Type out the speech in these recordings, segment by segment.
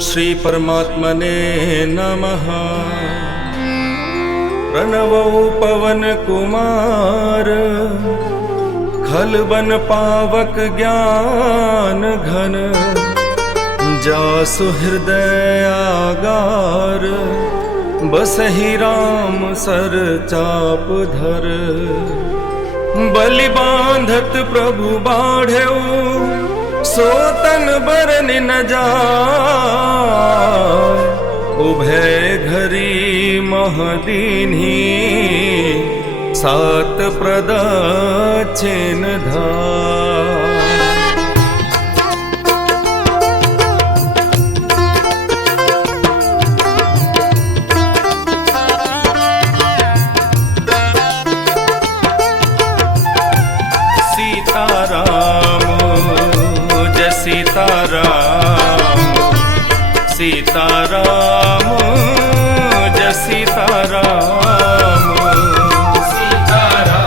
श्री परमात्मने नमः। प्रणवो पवन कुमार खल बन पावक ज्ञान घन। जासु हृदय आगार बसहि राम सर चाप धर। बलि बांधत प्रभु बाढ़ेऊ सोतन बरन न जाय। उभय घरी महदीन्ही सात प्रदक्षिण धाय। सीताराम जय सीताराम। सीताराम जय सीताराम। सीताराम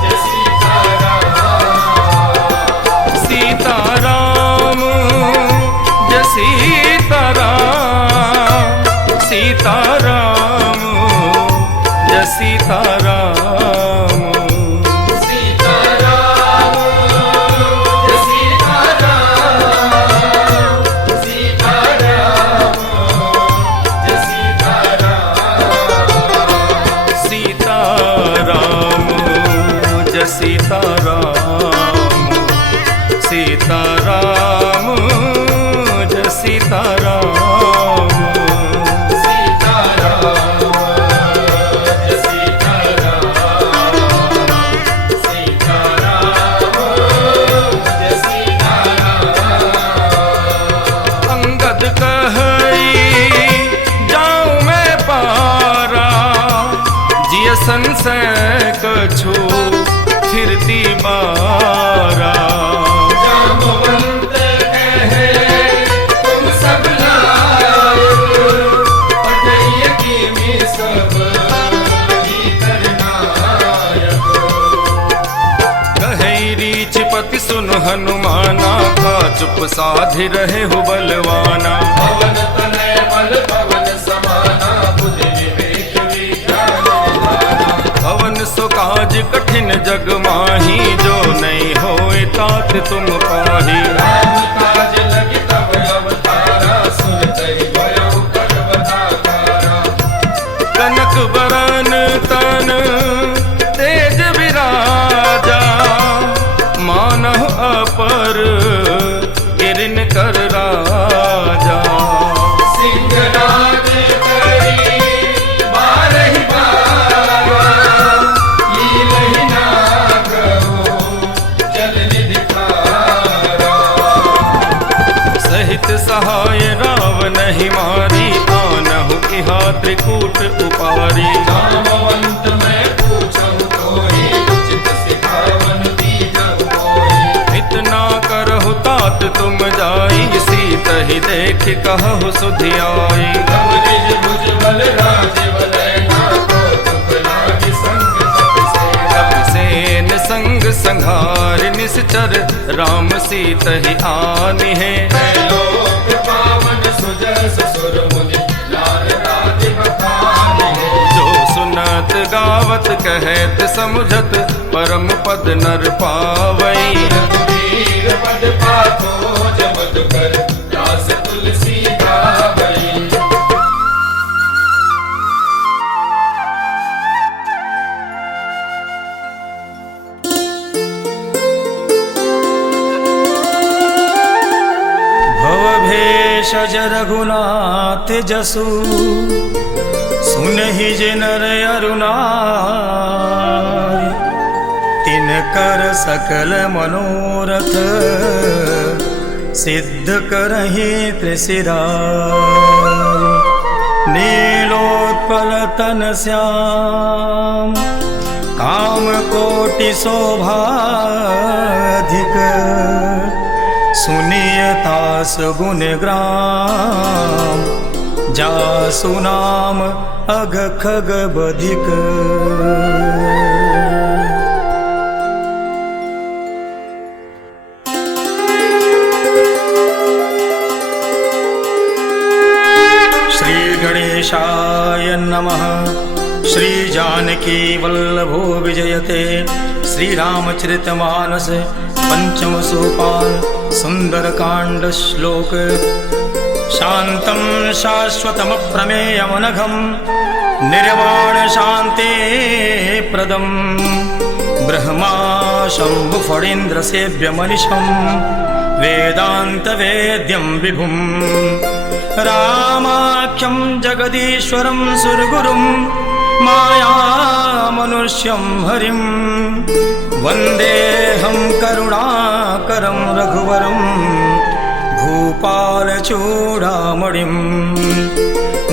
जय सीताराम। सीताराम जय सीताराम। सीताराम जय सीताराम। सीताराम जय सीताराम। सीताराम जय सीताराम। सीताराम जय सीताराम। अंगद कहई जाऊं मैं पारा जिय संशय कछु फिरती बारा। पति सुन हनुमाना का चुप साधि रहे हो बलवाना। पवन तनय बल पवन समाना बुद्धि विवेक विज्ञान निधाना। पवन सो काज कठिन जग माही जो नहीं होए तात तुम पाही। राम काज लगी तब अवतारा सुनतहि भयउ पर्वताकारा। कनक बरन तन तेज विराजा मानह अपर गिरन कर राजा। सिंहराज करी बारहि बारा लीलहि नागो जल निधि खारा। सहित सहाय रावण ही मारी आनहु इहा त्रिकूट उपारी। नामवंत मैं पूछहु तोहि उचित सिखावन इतना करहु तात तुम जाई। सीतहि देख कहु सुधियाई। कपिसेन संग संघार निश्चर राम सीतहि आनि है। जो सुनत गावत कहत समुझत परम पद नर पावई। पद पाथो जमत कर दास तुलसी गावई। भवभेषज रघुनाथ जसु सुनहि जे नर अरुणाई। तिनकर सकल मनोरथ सिद्ध करहि त्रिशिराय। नीलोत्पल तन श्याम काम कोटि शोभाधिक। सुनियतास गुण ग्राम जासु नाम अघ खग बधिक। गणेशाय नमः। श्री जानकी वल्लभो विजयते श्रीरामचरितमानस पंचम सोपान सुंदरकांड श्लोक। शांतं शाश्वतमप्रमेयमनघं निर्वाण शांति प्रदं ब्रह्मा शंभु फणीन्द्र सेव्य मनिषं वेदांत वेद्यं विभुं रामाख्यं जगदीश्वरं सुरगुरुं माया मनुष्यं हरिं वन्देऽहं करुणाकरं रघुवरं भूपालचूडामणिं।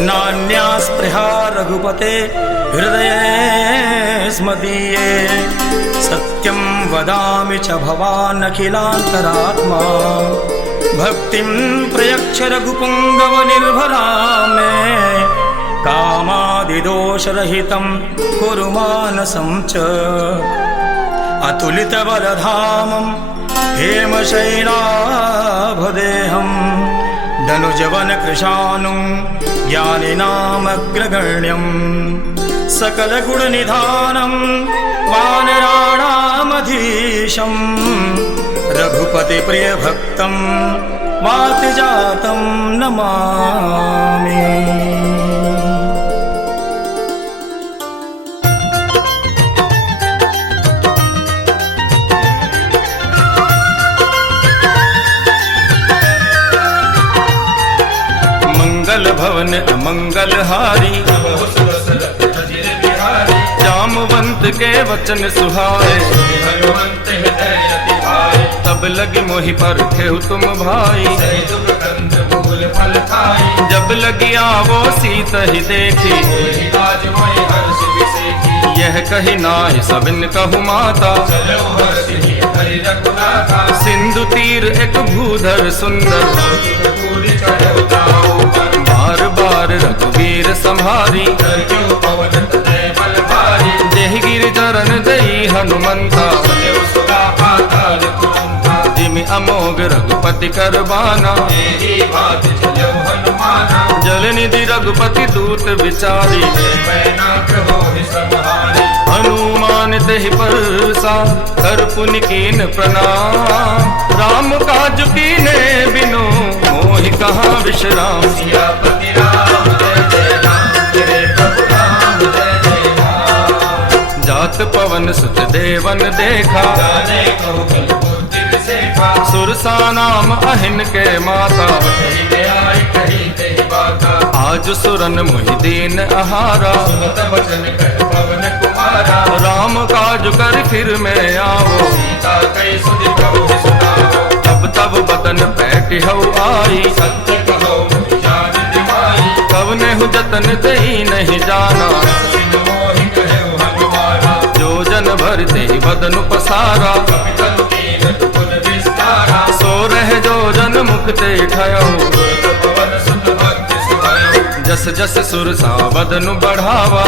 नान्या स्पृहा रघुपते हृदये स्मदीये सत्यं वदामि च भवान् अखिलान्तरात्मा। भक्तिं प्रयच्छ रघुपुङ्गवनिर्भरा मे कामादिदोषरहितं कुरु मानसं च। अतुलितबलधामं हेमशैलाभदेहं धनुजवनकृशानुं ज्ञानिनामग्रगण्यं सकलगुणनिधानं वानराणामधीशं रघुपतिप्रियभक्तं वातजातं नमामि। मंगल भवन अमंगल हारी जामवंत के वचन सुहाए तब लगी मोहि पर खेहु तुम भाई। जब लगी आवो सीत ही देखी यह कही नाहि सबिन कहु माता। सिंधु तीर एक भूधर सुंदर बार बार रघुवीर संहारी। जेहि गिर चरण दई हनुमंता जिमि अमोघ रघुपति करबाना। जल निधि रघुपति दूत विचारी हनुमान तेहि परसा कर पुनि कीन प्रणाम। राम काज कीने बिनु मोहि कहाँ विश्राम। जात पवन सुत देवन देखा सुरसा नाम अहिन के माता। आज सुरन मुहि दीन आहारा राम काज कर फिर में आओ। तब तब बदन पैठ हऊ आई कब नेहु जतन दई नहीं जाना। जो जन भर ते बदन पसारा सो रह जो जन मुख ते ठयो। जस जस सुरसा बदन बढ़ावा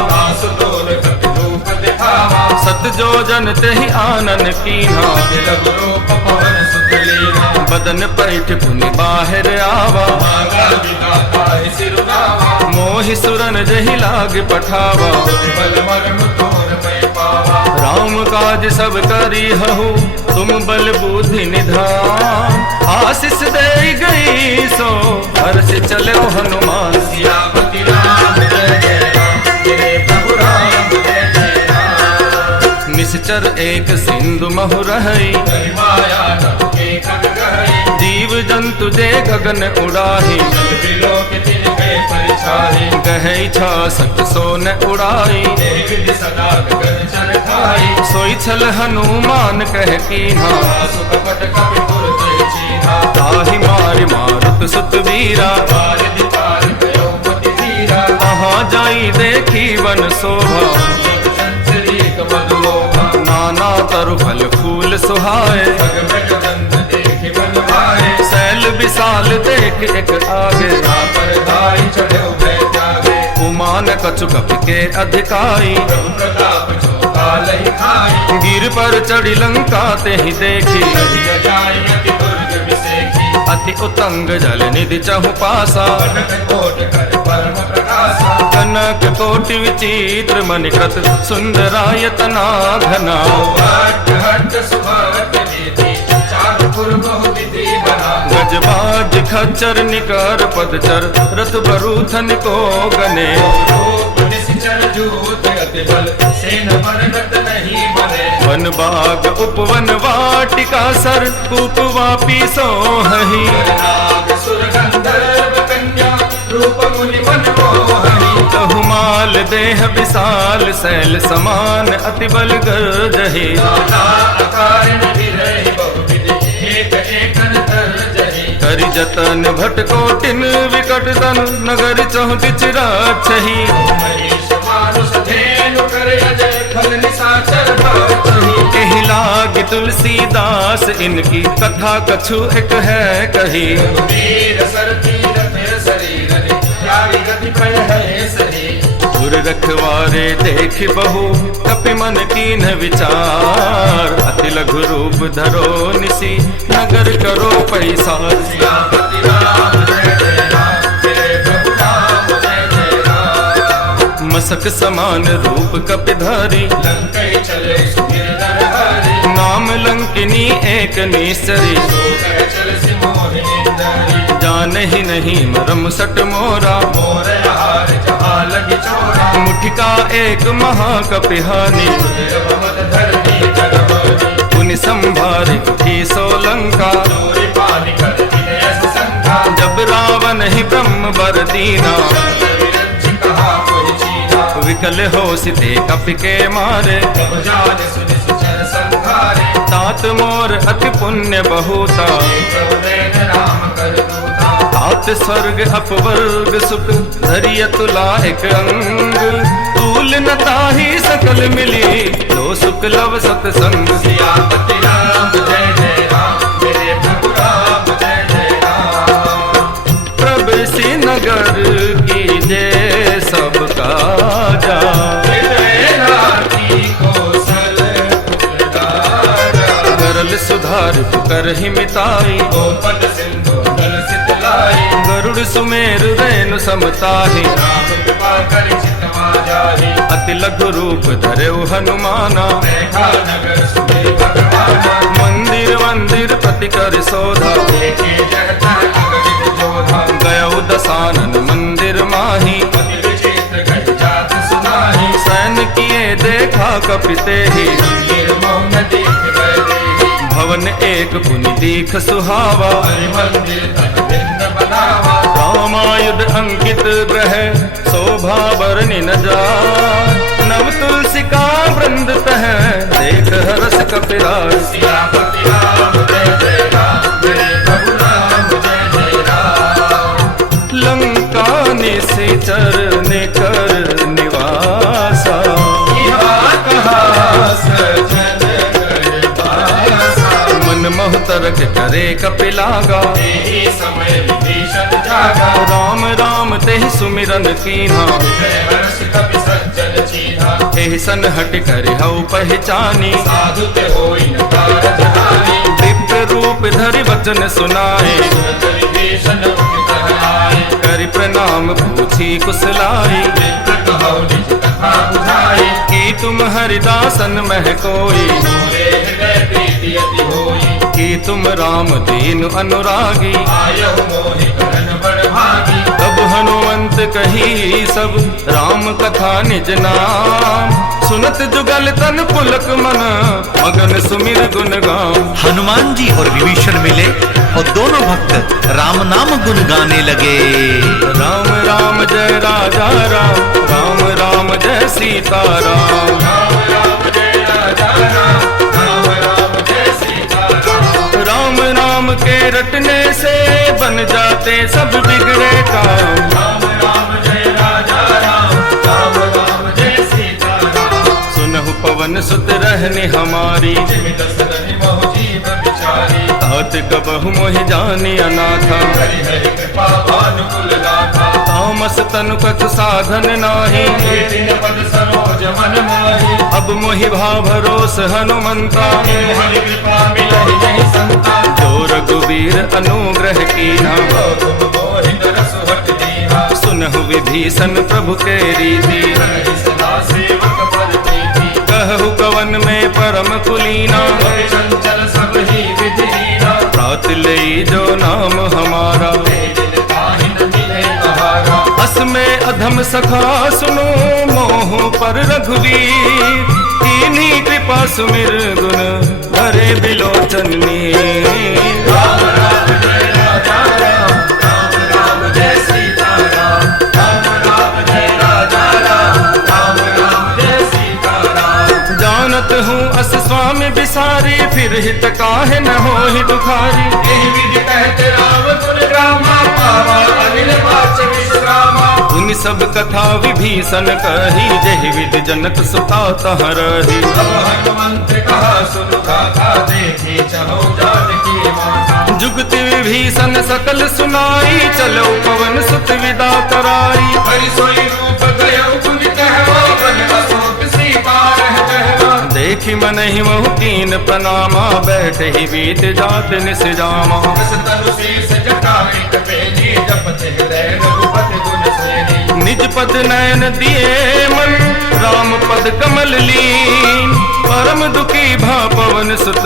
सत जो जन ते ही आनन कीन्हा। बदन पैठ पुनि बाहर आवा मोहि सुरन जहि लाग पठावा। राम काज सब करी हहु तुम बल बुद्धि निधान। आशीष दे गई सो हर्ष चले हनुमान। निश्चर एक सिंधु महु रहई जीव जंतु जे गगन उड़ाही। गहई छा सत सो न उड़ाई सोई छल हनुमान कह कीन्हा। ताहि मारि मारुत सुत वीरा तहाँ जाई देखी वन शोभा। नाना तरु फल फूल सुहाए सैल विशाल देख एक आगे। उमान कछु कपि के अधिकाई गिर पर चढ़ी लंका ते ही देखी। अति उतंग जल निधि चहु पासा कोटि विचित्र मणिकृत सुंदरायतना घना। गजबाज खच्चर निकर पदचर रथ बरूथन को गने। वन बाग उपवन वाटिका सर उपवापी सोहही। बहुमाल देह विशाल शैल समान अति बल गर्जहि। करि जतन भट कोटिन विकट तन नगर चहुदिच राक्षही। एहि लागी तुलसीदास इनकी कथा कछु एक है कही। पुर रखवारे देख बहु कपि मन कीन विचार। अति लघु रूप धरो निसी नगर करो पैसार। मसक समान रूप कपिधारी नाम लंकिनी एक निसरी। जान ही नहीं मरम सट मोरा मुठिका एक महाकपिहानी। पुनि संभारे उठी सोलंका जब रावण ही ब्रह्म बर दीना। विकल हो सिते कपि के मारे तात मोर अति पुण्य बहुता। तात स्वर्ग अपवर्ग सुख धरिय तुला एक अंग। तूल न ताहि सकल मिली तो सुख लव सतसंग। प्रभु नगर की जय सब काजा। करल सुधार कर ही मिताई। गरुड़ सुमेर रेणु समताहि। अति लघु रूप धरेउ हनुमाना। मंदिर मंदिर प्रति कर शोधा। गयौ दसानन मंदिर माही। सैन किए देखा कपिते ही। भवन एक पुनि दीख सुहावा। रामायुध अंकित ग्रह शोभा बरनि न जाय। नव तुलसी का वृंद तह देख हरस कपिराज। लंका निशिचर निकर निवासा। मन मोहतरक करे कपिलागा। राम राम तेहि सुमिरन कीन्हा। एहि सन हट कर हऊ पहचानी। दिव्य रूप धरि वचन सुनाए। करि प्रणाम पूछी कुशलाई। की तुम हरिदासन मह कोई। की तुम राम दीन अनुरागी। तब हनुमंत कही सब राम कथा निज नाम। सुनत जुगल तन पुलक मन मगन सुमिर गुण गाम। हनुमान जी और विभीषण मिले और दोनों भक्त राम नाम गुण गाने लगे। राम राम जय राजा राम। राम राम जय सीता राम। राम राम जय राजा राम। राम राम जय सीता राम। राम नाम के रटने से बन जाते सब बिगड़े काम। राम राम जय राजा राम। राम राम जय सीता राम। सुनहु पवन सुत रहने हमारी। तात कबहु मोहि जानी अनाथा। तामस तनु कछु साधन नाही। अब मोहि भाव भरोस हनुमंता। जो रघुवीर अनुग्रह कीन्हा। लीला सुनहु विभीषण प्रभु के रीति सदा सेवक पर प्रीति कहु कवन में परम कुलीना चंचल सब ही विधि लीला प्रात ले जो नाम हमारा दिल काहि न मिले कहारा अस में अधम सखा सुनो मोह पर रघुवीर कीन्ही कृपा सुमिर गुण भरे बिलोचन नीर। राम राम जय राजा राम राम राम जय सीता राम राम राम जय राजा राम राम राम जय सीता राम जानत हूँ अस स्वामी बिसारी फिर हित काहे न होहि दुखारी यही विधि कहते राम गुण ग्रामा पावा अनिल वाच विश्रामा उन सब कथा विभीषण कही जहि विधि जनक सुता तह रही अब हनुमंत कहा सुन गाथा देखी चलो जानकी माता जुगति विभीषण सकल सुनाई चलो पवन सुत विदा कराई हरि सोई रूप गयो गुण कहवा बन अशोक सीता रह कहवा देखी मन ही महु कीन प्रणामा बैठ ही बीत जात निस जामा बस तनु शीस जटाई कपेली जपत हृदय रघुपति गुण सेनी निज पद नयन दिए मन राम पद कमल लीन परम दुखी भा पवन सुत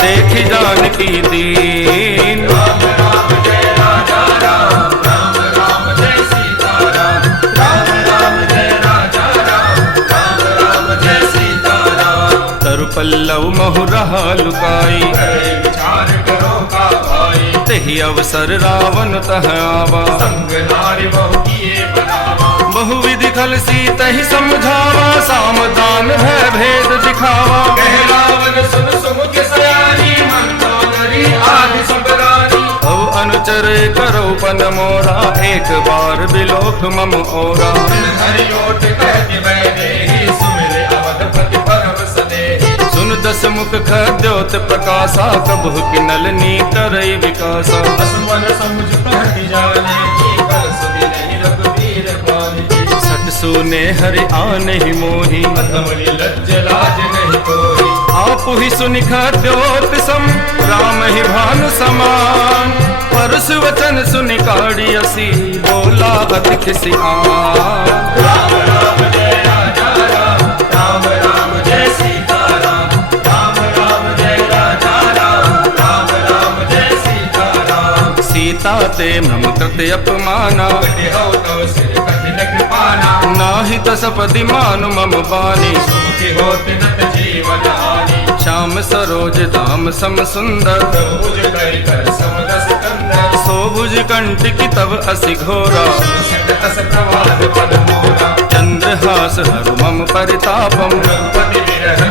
देखी जानकी दीन। राम राम जय राजा राम राम राम जय सीता राम राम राम जय राजा राम राम राम जय सीता राम तरु पल्लव महु रहा लुकाई करे विचार करो का भाई तही अवसर रावण तह आवा संग नारी बहु किए बनावा बहुविधि खल सीत ही समझावा सामदान भय भेद दिखावा कह रावण सुन सुमुख सयानी मंदोदरी आदि सब रानी अब अनुचर करो पन मोरा एक बार बिलोक मम ओरा हरि ओट कहते बैठे ही सुमिरे अवधपति परम सनेही सुन दस मुख खद्योत प्रकाशा कबहु किनल नीतरई विकासा असुमन समुझ कहति जाने की कर सुधि नहीं रघुवीर पानी सट सुने हरि आन ही मोही कमली लज्ज लाज नहीं कोई आप ही सुनि खद्योत सम राम ही भानु समान परस वचन सुनि काढ़ी असी बोला अति खिसी राम राम जय राजा राम राम राम जय सीता राम राम राम जय राजा राम राम राम जय सीता राम सीता ते मम कृत अपमाना बड़े हो तो सिर कठिन कृपाना नाहि तसपति मानु मम बानी सुखी होते नत जीवन हानि श्याम सरोज धाम सम सुंदर प्रभुज कर समदस कंदर सोभुज कंठ की तब असि घोरा शतस प्रवाद पद मोरा चंद्रहास हरु मम परितापम रघुपति विरह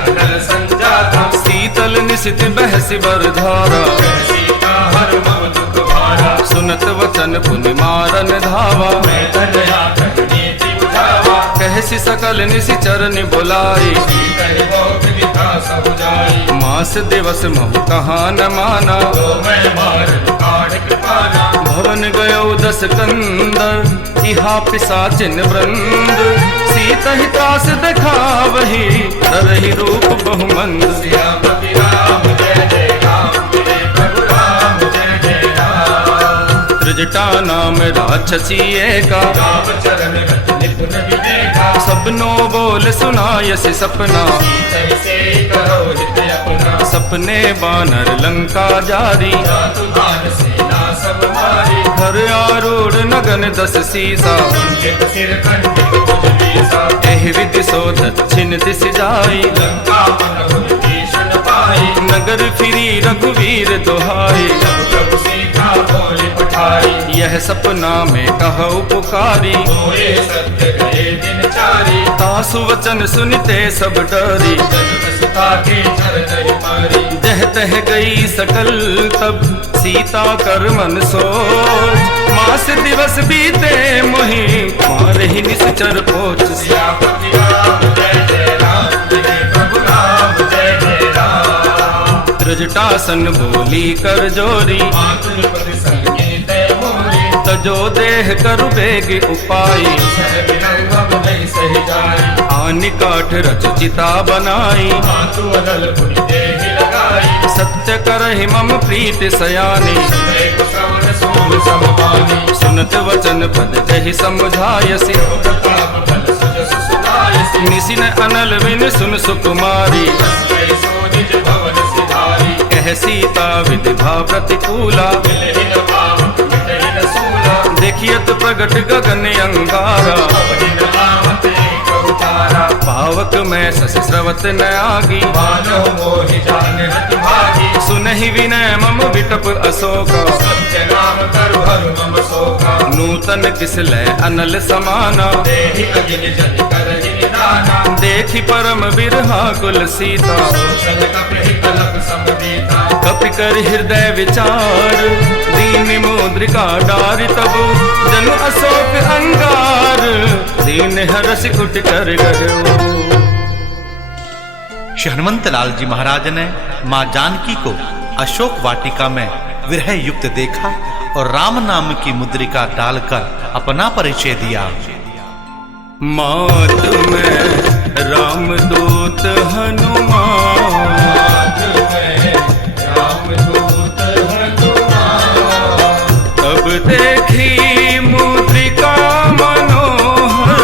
संजाता शीतल निशित बहसि बरधारा सीता हर मम दुख भारा सुनत वचन पुनि मारन धावा मैं धनया नीति बुझावा कहसि सकल निशि चरण बुलाई कहे बहुत विकास हो जाई मास दिवस महु कहा न माना तो मैं मार काढ़ कृपाना भवन गयो दस कंदर इहा पिसाचिन वृंद सीता ही त्रास दिखावही तरहि रूप बहुमंद सियापति राम जय जय राम मेरे प्रभु राम जय जय राम त्रिजटा नाम राक्षसी एका राम चरण रत निपुण विवेका सबनो बोल सुनायसि सपना सीतहि से करो हित अपना सपने बानर लंका जारी जातु मान सेना सब मारी घर आरूढ़ नगन दस सीसा कुंठित सिर कंठित भुजबीसा एहि विधि सो दक्षिण दिश जाई लंका मन हुन भीषण पाई नगर फिरी रघुवीर दोहाई जब प्रभु सीता बोले पठाई यह सपना में कहु पुकारी होए सत्य गए दिन चारी तासु वचन सुनते सब डरी जनक सुता के चरण मारी जह तह गई सकल तब सीता कर मन सोच मास दिवस बीते मोहि मार ही निश्चर पोच सियापति राम जय जय राम मेरे प्रभु राम जय जय राम त्रिजटासन बोली कर जोरी मातृपति संगीत मोरी तजो देह करु बेग उपाई सह विरंगम नहीं सही जाई आनि काठ रच चिता बनाई मातु अदल पुनि देहि लगाई सत्य करहि मम प्रीति सयानी सुने को श्रवण सूल समपानी सुनत वचन पद जहि समझायसी प्रताप बल सुजस सुनायसी निसि न अनल विन सुन सुकुमारी सो निज भवन सिधारी कह सीता विधि भाव प्रतिकूला मिलहिन पावक मिटहिन सूला देखियत प्रगट गगन अंगारा अवहिन आवत एक उतारा पावक में सस स्रवत न आगी मानव मोहि जान हत भागी सुनहि विनय मम विटप अशोक सत्य नाम करु हरु मम शोका नूतन किस लय अनल समाना देहि अजिन जन करहि निदाना देखि परम बिरहा कुल सीता सोचल कपि कलप समदीता कपि कर हृदय विचार दीन मुद्रिका डारि तब जनु अशोक अंगार दीन हरस उठ कर गयो। श्री हनुमंत लाल जी महाराज ने मां जानकी को अशोक वाटिका में विरह युक्त देखा और राम नाम की मुद्रिका डालकर अपना परिचय दिया। मात में रामदूत हनुमान रामदूत हनुमान तब देखी मुद्रिका मनोहर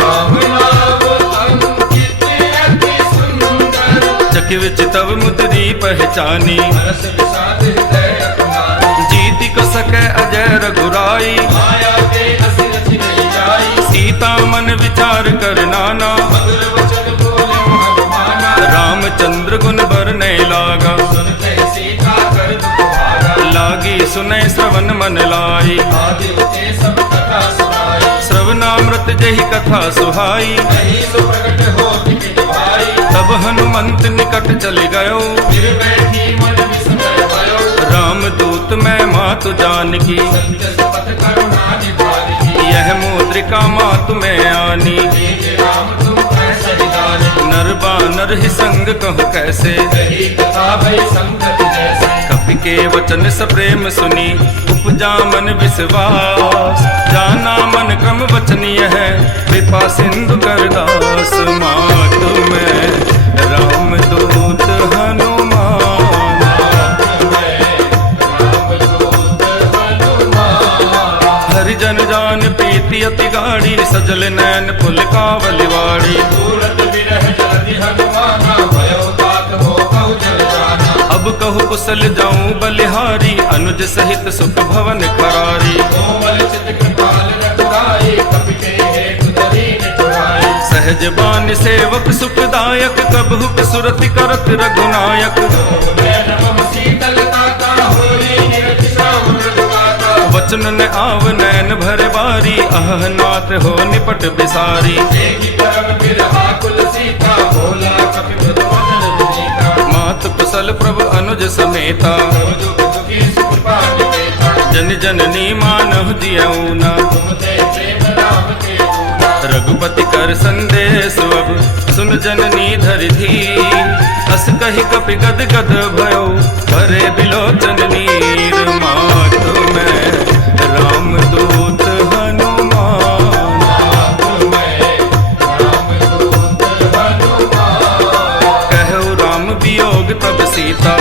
राम नाम अंकित अति सुंदर चकित तब मुद्री पहचानी रस विषाद हृदय अकुमारी जीति को सके अजय रघुराई माया के अस रचि नहीं जाई सीता मन विचार कर नाना मधुर वचन बोले हनुमाना रामचंद्र गुण बरने लागा सुनते सीता कर दुख लागी सुनै श्रवण मन लाई आदि ते सब कथा सुनाई श्रवणामृत जहि कथा सुहाई नहीं सो प्रकट हो निकट भाई तब हनुमंत निकट चले गयो फिर बैठी मन विस्मय भयो रामदूत मैं मातु जानकी सत्य शपथ करुणा निधारी यह मुद्रिका मातु में आनी तेज राम तुम कैसे जाने नर बानर ही संग कहु कैसे कही कथा भई संगत जैसे कपि के वचन सप्रेम सुनी उपजा मन विश्वास जाना मन क्रम वचनीय है कृपा सिंधु करदास मातु में रामदूत हनुमान हरिजन जान प्रीति अति गाड़ी सजल नैन पुल कावलिवाड़ी सूरत विरह जलधि हनुमाना भयो तात हो कहु जल जाना अब कहु कुशल जाऊं बलिहारी अनुज सहित सुख भवन करारी कोमल चित कृपाल रघुराई कपि के हेतु दरीन चुराई सहज बान सेवक सुखदायक कबहु सुरति करत रघुनायक नैन मम शीतलता का होली निरति श्राव मृदुकाता वचन न आव नैन भर बारी अह नाथ हो निपट बिसारी देखि परम बिरहा कुल सीता भोला कपि मृदु वचन विनीता मात कुशल प्रभु अनुज समेता दुख दुखी सुकृपा निकेता जन जननी मानहु जियऊ न तुमते प्रेम राम के दूना रघुपति कर संदेश अब सुन जननी धरि धी अस कहि कपि गद गद भयो भरे बिलोचन नीर मातु में रामदूत हनुमान कहु राम वियोग तब सीता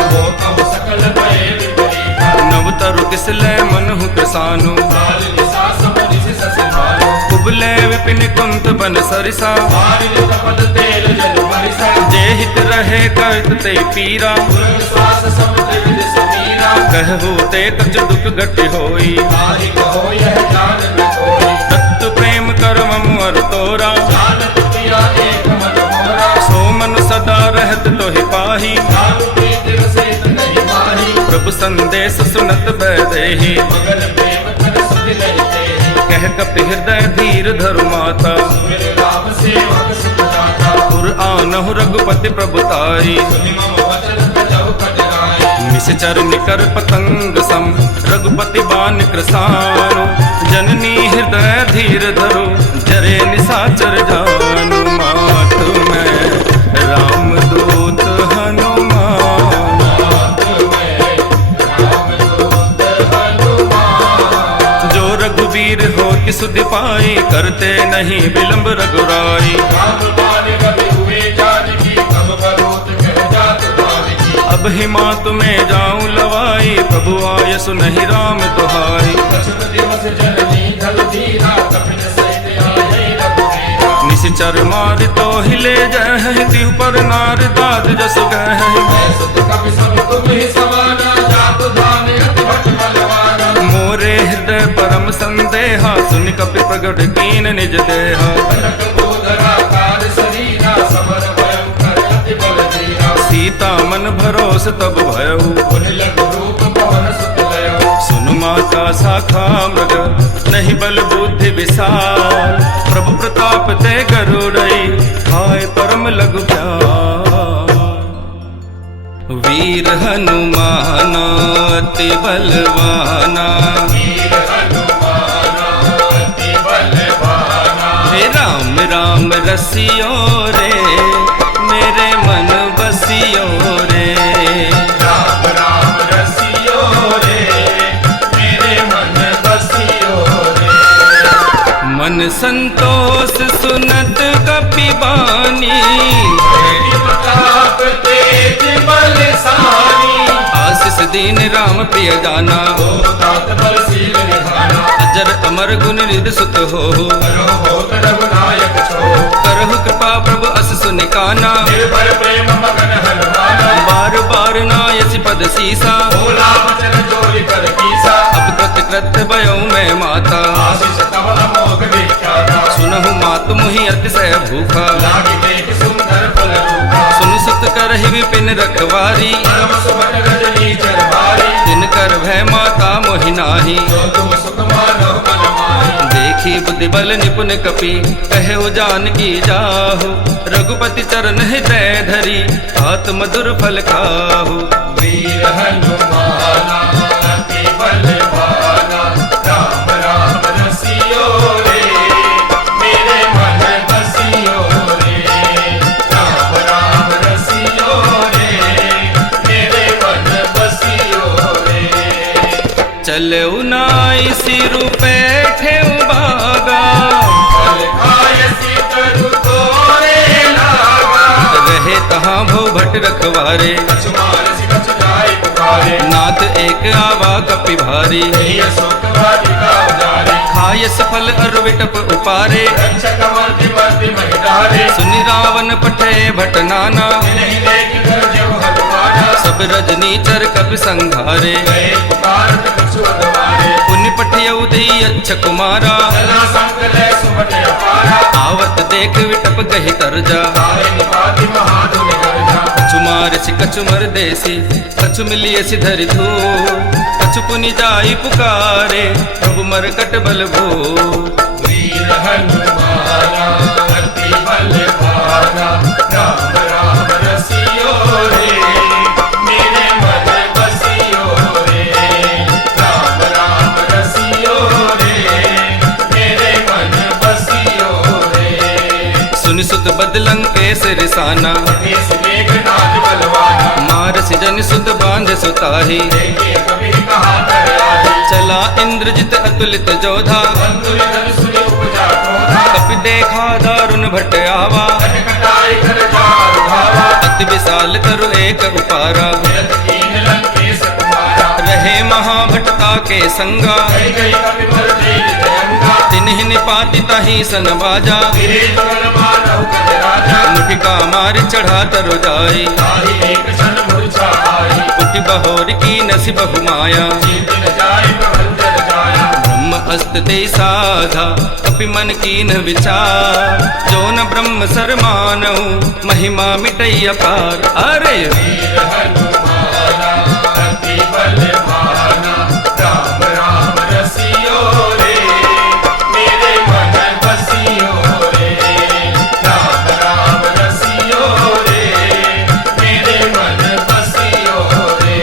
सकल भय विपरीता नव तरु किस लय मनहु प्रसानु काल निसा समरिस सस भालो उबले विपिन कुंत बन सरिसा मारिल तपत तेल जल परिसा जे हित रहे करत ते पीरा तुरंत श्वास समुद्र विद समीरा कहु ते कछ दुख घट होई ताहि कहो यह जान न कोई तत्व प्रेम कर मम अर तोरा जानत पिया एक मन मोरा सो मन सदा रहत तोहि पाही जानु प्रीति रसेत नहीं माही प्रभु संदेश सुनत बैदेहि मगन प्रेम कर सुधि लहिते कह कपि हृदय धीर धरु माता सुमिर राम सेवक सुख दाता पुर आनहु रघुपति प्रभुताई सुनि मम वचन तजहु कटराई निश्चर निकर पतंग सम रघुपति बान कृसानु जननी हृदय धीर धरु जरे निशाचर जानु मातु में रामदूत हनुमान जो रघुवीर हो कि सुधि पाई करते नहीं विलंब रघुराई राम बाण कवि हुए जानकी तब करोत कह जात भाविकी तब हिमात में जाऊं लवाई, प्रभु आय सुनहि राम दुहाई। कछुक दिवस जननी धल धीरा, कपिन सहित आये रघुवीरा। निशिचर मार तो हिले जय, तिहु पर नार दाद जस गह। सुत कपि सब तुम ही समाना, जातु धाम अति भट बलवाना। मोरे हृदय परम संदेहा, सुनि कपि प्रगट कीन निज देहा। कनक बोधरा कार शरीरा, समर भयंकर अति बल धीरा। सीता मन भरोस तब भयउ, पुन लघु रूप पवन सुत लयो। सुनु माता शाखा मृग, नहीं बल बुद्धि विशाल। प्रभु प्रताप ते गरुड़ई, हाय परम लघु प्यार। वीर हनुमान अति बलवाना, वीर हनुमान अति बलवाना। हे राम राम रसियो रे, मेरे मन बसियो रे। राम राम रसियो रे, मेरे मन बसियो रे। मन संतोष सुनत कपि बानी, तेरी प्रताप तेज बलशाली। आशीष दीन राम प्रिय जाना, हो तात बलशील निधाना। अजर अमर गुण निधि सुत हो। करो होत रघुनायक छो, करहु कृपा प्रभु अस सुनिकाना। निर्भय प्रेम मगन हनुमाना। बार बार नायसि पद सीसा, भोला वचन जोरि कर कीसा। अब कृत कृत भयो मैं माता। आशीष तब अमोघ विख्याता। सुनहु मातु मुहि अतिशय भूखा, लागी देख सुंदर फल रूपा। सुन सुत करहि विपिन रखवारी। परम सुभट रजनी चरवारी। जिनकर भय माता मोहि नाहि, जो तुम सुख मानो मन माही। देखी बुद्धि बल निपुण कपि, कहे जानकी जाहु। रघुपति चरण हृदय धरी, हाथ मधुर फल खाहु। वीर हनुमाना अति बलवाना। राम राम रसियो रे, मेरे मन बसियो रे। राम राम रसियो रे, मेरे मन बसियो रे। चले उनाई सिरु पैठे बागा, फल खाय सीतरु तोरे लागा। रहे तहाँ भो भट रखवारे। कछु मानसि कछु जाय पुकारे। नाथ एक आवा कपि भारी, यही अशोक वाटिका उजारे। खाय सफल अरु विटप उपारे। रक्षक मर्दि मर्दि महिधारे। सुनि रावण पठे भट नाना, नहीं देख कर जो हनुमाना। सब रजनी चर कपि संघारे। गए पुकारत कछु अगवारे। पुण्य पठियउ दई अच्छ कुमारा, चला संकले सुमट अपारा। आवत देख विटप गहि तरजा। आए निपाति महाधुनि गर्जा। कछु मारसि कछु मरदेसी, कछु मिलियसि धरि धूल। कछु पुनि जाई पुकारे, प्रभु मरकट बल भो। वीर हनुमाना अति बलवाना। राम राम रसियो रे, मेरे मन बसियो रे। राम राम रसियो रे, मेरे मन बसियो रे। सुनि सुत बदलंग केसरि साना, देश मेघनाद बलवाना। मारसि जन सुत बांध सुताही। देखे कबीर कहा कर आही। चला इंद्रजित अतुलित जोधा, बंधु निधन सुनि उपजा क्रोधा। कपि देखा दारुण भट आवा। कटकटाई कर जाल धावा। अति विशाल तरु एक उपारा, मिलत कीन लंकेश कुमारा। रहे महाभटता के संगा। गई गई कपि पर तेज जयंगा। तिन्हि निपाति ताहि सन बाजा। गिरे जुगल मानव कद राजा। मुठिका मारि चढ़ा तरु जाई। ताहि एक क्षण मूर्छा आई। उठि बहोर की नसि बहु माया। जीत न जाय प्रबंधन जाया। ब्रह्म अस्त दे साधा, कपि मन कीन विचार। जो न ब्रह्म सर मानऊ, महिमा मिटई अपार। अरे वीर हनुमाना अति बलवाना। राम राम रसियो रे, मेरे मन बसियो रे। राम राम रसियो रे, मेरे मन बसियो रे।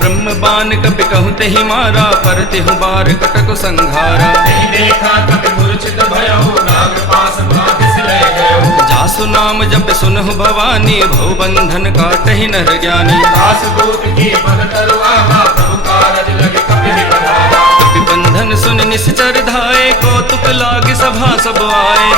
ब्रह्म बान कपि कहु तेहि मारा, पर तेहु बार कटक संघारा। नहीं देखा कभी मूर्छित भयो, नाग पास भाग से ले गयो। जासु नाम जप सुनहु भवानी, भव बंधन काटहि नर ज्ञानी। दास दूत की पद तरुआहा, प्रभु कारज लगे कभी बढ़ावा। कपि बंधन सुन निश्चर धाये, कौतुक लागे सभा सब आए।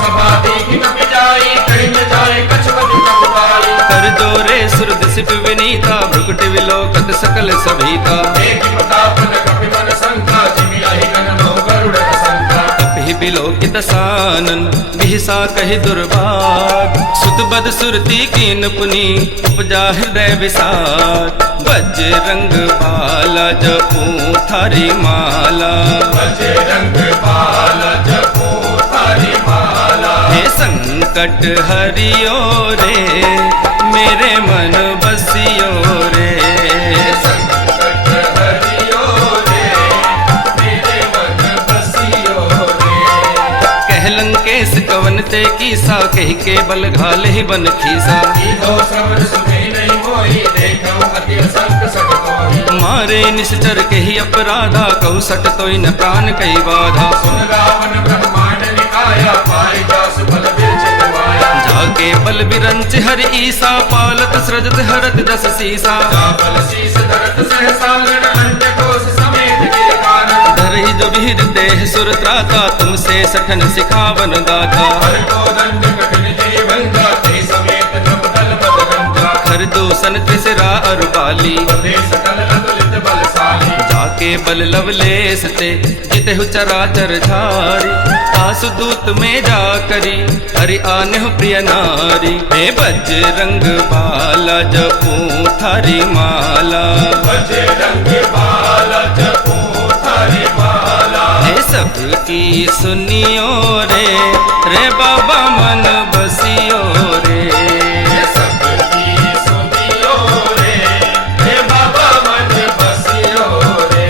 सभा देखी न जाई, कहीं न जाए कछु कभी प्रभु पाई। कर जोरे सुर दिसिप विनीता भ्रुकुट विलोकत सकल सभीता एक प्रतापन कपिमन संका जिमि अहिगन नो गरुड़ संका कपि विलोकित सानन बिहसा कहि दुर्बाग सुत बद सुरती कीन पुनि उपजा हृदय विषाद बजरंग बाला जपू थारी माला बजरंग बाला जपो थारी माला हे संकट हरियो रे मेरे मन बसियो रे संकट हरियो रे मेरे मन बसियो रे कह लंकेश कवन ते कीसा कह के बल घाले ही बन खीसा ईधो श्रवण सुने नहीं मोहि देखो अति असंक सट कोहि मारे निश्चर के ही अपराधा कौ सट तोई न प्राण कई बाधा सुन रावण ब्रह्मांड निकाया पाई जासु बल बिरचित माया जाके बल बिरंच हर ईसा पालत सृजत हरत दस सीसा जाबल शीस धरत सहसा लड़ अंत कोश समेत गिर कारण धरहि जो विहिर देह सुर त्राता तुमसे सठन सिखावन दाता हर को दंड कठिन जीवन जाते समेत जब दल बदगंजा हर दूसन तिसरा अरुपाली प्रदेश दल अतुलित बलशाली जाके बल लवलेस ते जितहु चराचर झारी आसु दूत में जा करी हरि आनेहु प्रिय नारी हे बजरंग बाला जपू थारी माला बजरंग बाला जपो थारी माला हे सबकी सुनियो रे रे बाबा मन बसियो रे सबकी सुनियो रे हे बाबा मन बसियो रे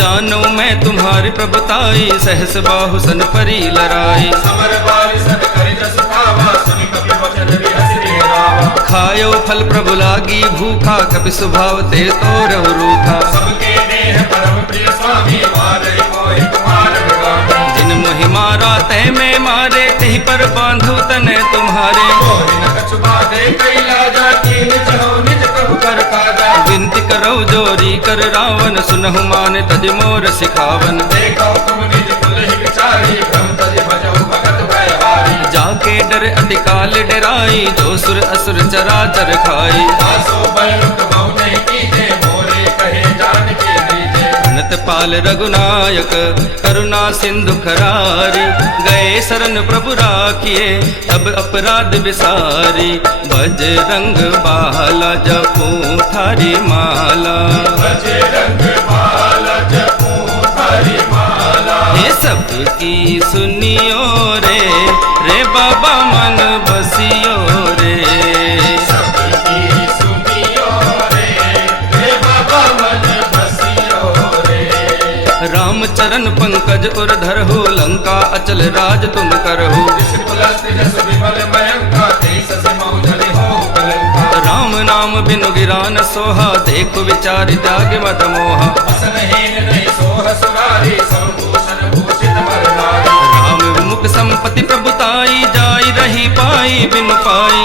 जानो मैं तुम्हारी प्रभुताई सहस बाहु सन परी लड़ाई समर बारि सद करि जस खावा सुनि कपि वचन बिहसि रावा खायो फल प्रभु लागी भूखा कपि स्वभाव ते तोरव रूखा सबके देह परम प्रिय स्वामी मारे मोहि कुमार भगामी जिन मोहि मारा तय में मारे तेहि पर बांधु तने तुम्हारे मोहि न कछु बाधे कैलाजा कीन जहो निज प्रभु कर काजा विनती करो जोरी कर रावण सुनहु मान तज मोर सिखावन देखो तुम निज कुल ही विचारी ब्रह्म तज भजहु भगत भयहारी जाके डर अति काल डराई जो सुर असुर चराचर खाई आसो बलुक बहु नहीं कीजे मोरे कहे जान के दीजे अनंत पाल रघुनायक करुणा सिंधु खरारी गए शरण प्रभु राखिए तब अपराध विसारी बजरंग बाला जपू थारी माला बजरंग बाला जपो थारी माला हे सबकी सुनियो रे रे बाबा मन बसियो रे सबकी सुनियो रे हे बाबा मन बसियो रे रामचरण पंकज उर धरहु लंका अचल राज तुम करहु जिस कुलस्त जस विमल मयंका तेस सिमौ जले हो कलंका राम नाम बिनु गिरा न सोहा देखो विचारि त्याग मत मोहा असन हीन नहीं सोह सुरारी सब भूषण भूषित वर नारी राम विमुख संपत्ति प्रभुताई जाई रही पाई बिनु पाई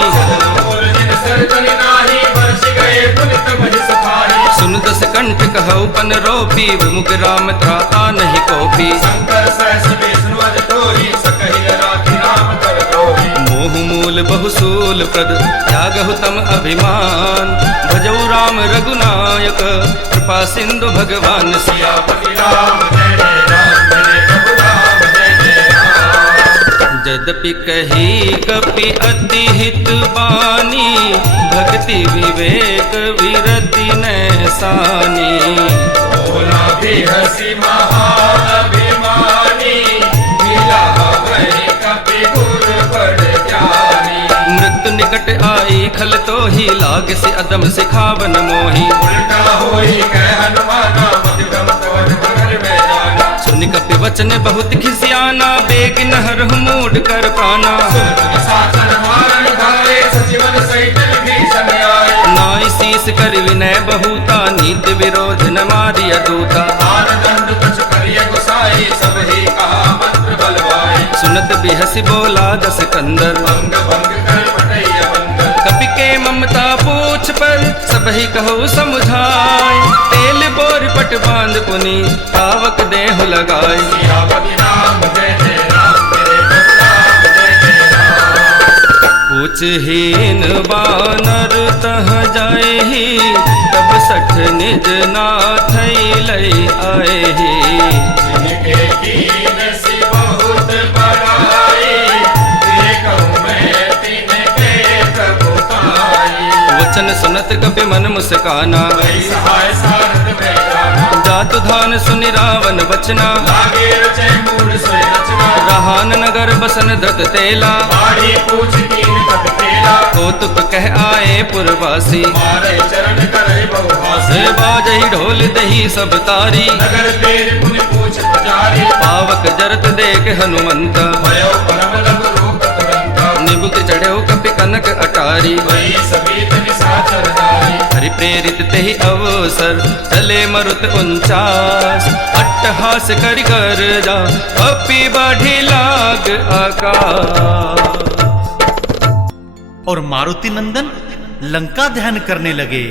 बोल जिन सरजन नाही वर्ष गए पुनित भज सफारी सुन दस कंठ कहु पन रोपी विमुख राम त्राता नहीं कोपी शंकर सहस विष्णु अज तोरी सकहि राखि नाम कर तोरी मोह मूल बहुसूल प्रद त्यागहु तम अभिमान भजऊ राम रघुनायक कृपा सिंधु भगवान सिया सियापति राम जय जय राम जय प्रभु राम जय जय राम यद्यपि कही कपि अति हित बानी भक्ति विवेक विरति नैसानी बोला भी हसी महाअभिमानी मिला वही कपि गुर बड़ ज्ञानी मृत्यु निकट आई खल तो ही लाग से अदम सिखावन मोही उल्टा होई कह हनुमाना मति भ्रम तवन मगर में जाना सुन कपि वचन बहुत खिसियाना बेग नहर मूड कर पाना सुन सासन मारन घारे सचिवन सहित विभीषण आए नाई शीस कर विनय बहुता नीति विरोध न मारिय दूता आन दंड कछ करिय गुसाई सब ही कहा मंत्र बलवाई सुनत बिहसी बोला दस कंदर भंग भंग कर बटैया बंदर कपि के ममता पूछ पर सबहि कहो समुझाय तेल बोर पट बांध पुनि पावक देहु लगाई सियापति राम जय जय राम मेरे प्रभु राम जय जय राम सोचहीन बानर तह जाएही, तब सठ निज नाथ लई आएही। जिनके कीन सी बहुत बड़ाई, ये कहूँ मैं तिनके प्रभु पाई। वचन सुनत कपि मन मुस्काना, वही सहाय सारथ में गाना। जातु धान सुनि रावण बचना, लागे रचे मूल सोय रचना। रहान नगर बसन धत तेला, बाड़ी पूछ कीन कप तेला। कौतुक कह आए पुरवासी, मारे चरण करे बहुभासी। बाजही ढोल दही सब तारी, नगर पेर पुनि पूछ पुजारी। पावक जरत देख हनुमंत, भयो परम लघु रूप तुरंत। निबुक चढ़ो कपि कनक अटारी। वही सभी निशाचर नारी। हरि प्रेरित तेहि अवसर, चले मरुत 49। अट्टहास करि कर जा, कपि बढ़ी लाग आकाश। और मारुति नंदन लंका ध्यान करने लगे।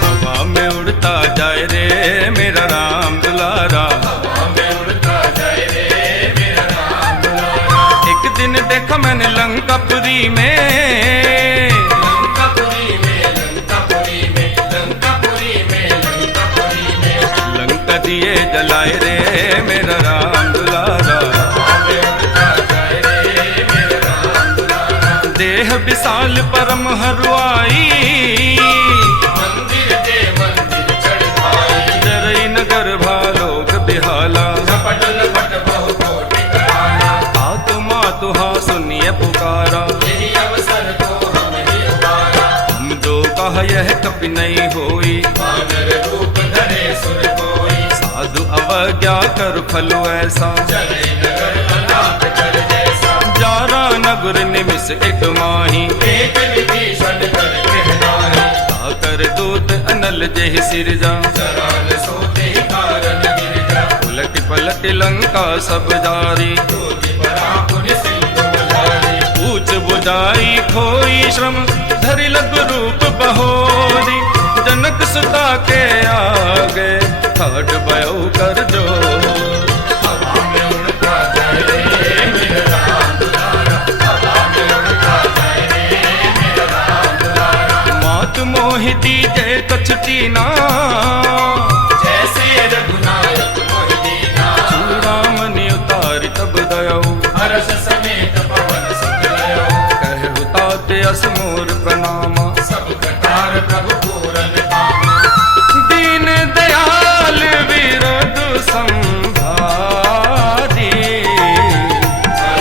हवा में उड़ता जाए रे मेरा राम दुलारा, हवा में उड़ता जाए रे मेरा राम दुलारा। एक दिन देखा मैंने लंकापुरी में, लंकापुरी में, लंकापुरी में, लंकापुरी में, लंकापुरी में। लंका दिए जलाए रे मेरा राम दुलारा। हवा में उड़ता जाए रे मेरा राम दुलारा। देह विशाल परम हरुआई, मंदिर दे मंदिर चढ़ भाई। जरई नगर भालोक बिहाला, झपट लपट बहु कोटि कराया। आतु हाँ सुनिए पुकारा, यही अवसर को हम ही उबारा। हम जो कहा यह कपि नहीं होई, वानर रूप धरे सुर कोई। साधु अवज्ञा कर फलो ऐसा, चले नगर अनाथ कर जैसा। जारा नगर निमिष एक माही, एक विभीषण कर कहनाही। आकर दूत अनल जेहि सिरजा, चराल सोते ही कारण गिरजा। उलट पलट लंका सब जारी। योगी परा पुनि सिंधु बजारी। ऊंच बुझाई खोई श्रम, धरि लघु रूप बहोरी। जनक सुता के आगे, ठाठ भयो कर जो। हवा में उड़ता जाए रे मेरा राम दुलारा। हवा में उड़ता जाए रे मेरा राम दुलारा। मात मोहि दीजे कछुटी ना, जैसे रघुनायक मोहि दीना। चूड़ामणि उतारि तब दयऊ, हर्ष समेत पवन सुत लयो। कहु तात अस मोर प्रणामा। सब प्रकार प्रभु पूरन कामा। दीन दयाल विरधु संभारी,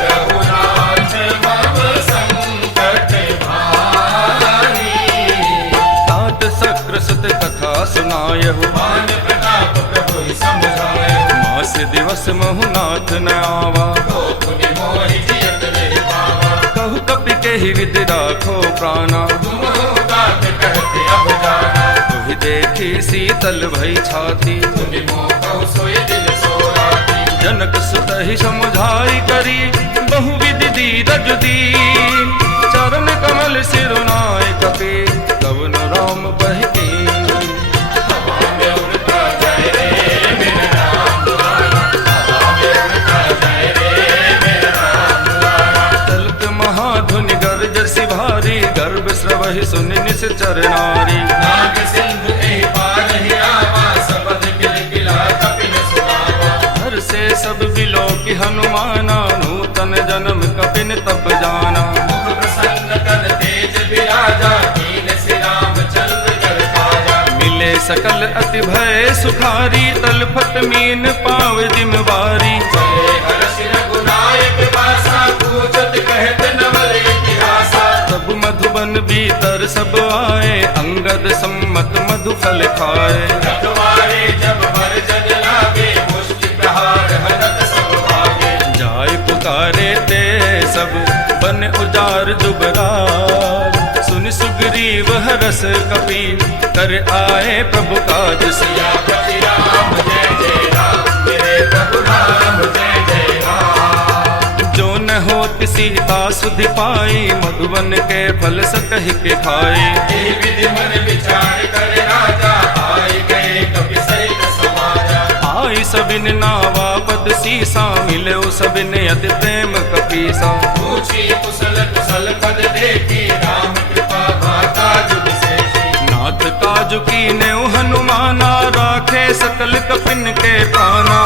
रघुनाथ मम संकट भारी। तात शक्र सुत कथा सुनायहु, मान प्रताप प्रभु ही समझायो। मास दिवस महुनाथ न आवा। तो पुनि मोहि जियत नहीं पावा। कहु कपि केहि विधि राखो प्राणा, तुम हो तात कहते अब जाना। तुहि देखी शीतल भई छाती। तुनि मोह कहु सोई दिल सो राती। जनक सुत ही समुझाई करी, बहु विधि दीरज दीन। चरण कमल सिरुनाय कपि, कवन राम बहिती। हवा में उड़ता जाए रे मेरा राम दुलारा। हवा में उड़ता जाए रे मेरा राम दुलारा। तलत महाधुनि गर्ज सि भारी, गर्भ स्रवहि सुनि निश्चर नारी। नाग सिंधु एहि पार ही आवा। सबद किलकिला कपिल सुनावा। हर से सब बिलो की हनुमाना, नूतन जन्म कपिन तब जाना। मुख प्रसन्न कर तेज विराजा। कीन से रामचंद्र कर काजा। मिले सकल अति भय सुखारी, तलफत मीन पाव जिमवारी। चले हर्ष रघुनायक वासा। पूजत कहत नवल इतिहासा। सब मधुबन भीतर सब आए, अंगद सम्मत मधु फल खाए। रखवारे जब भर जन लागे। मुष्टि प्रहार हरत सब भागे। जाय पुकारे ते सब, बन उजार दुबरार। सुनि सुग्रीव हरस कपि, कर आए प्रभु काज सिया। सियापति राम जय जय राम। मेरे प्रभु राम जय जय राम। जो न होत सीता सुधि पाई, मधुबन के फल सकहि के खाए। एहि विधि मन विचार कर राजा। आए गए कपि सहित समाजा। आई सबिन नावा पद सीसा, मिले सबिन अति प्रेम कपीसा। पूछी कुशल कुशल सल पद देखी राम कृपा माता जुग शेषी। नाथ काज की नेउ हनुमाना राखे सकल कपिन के प्राणा।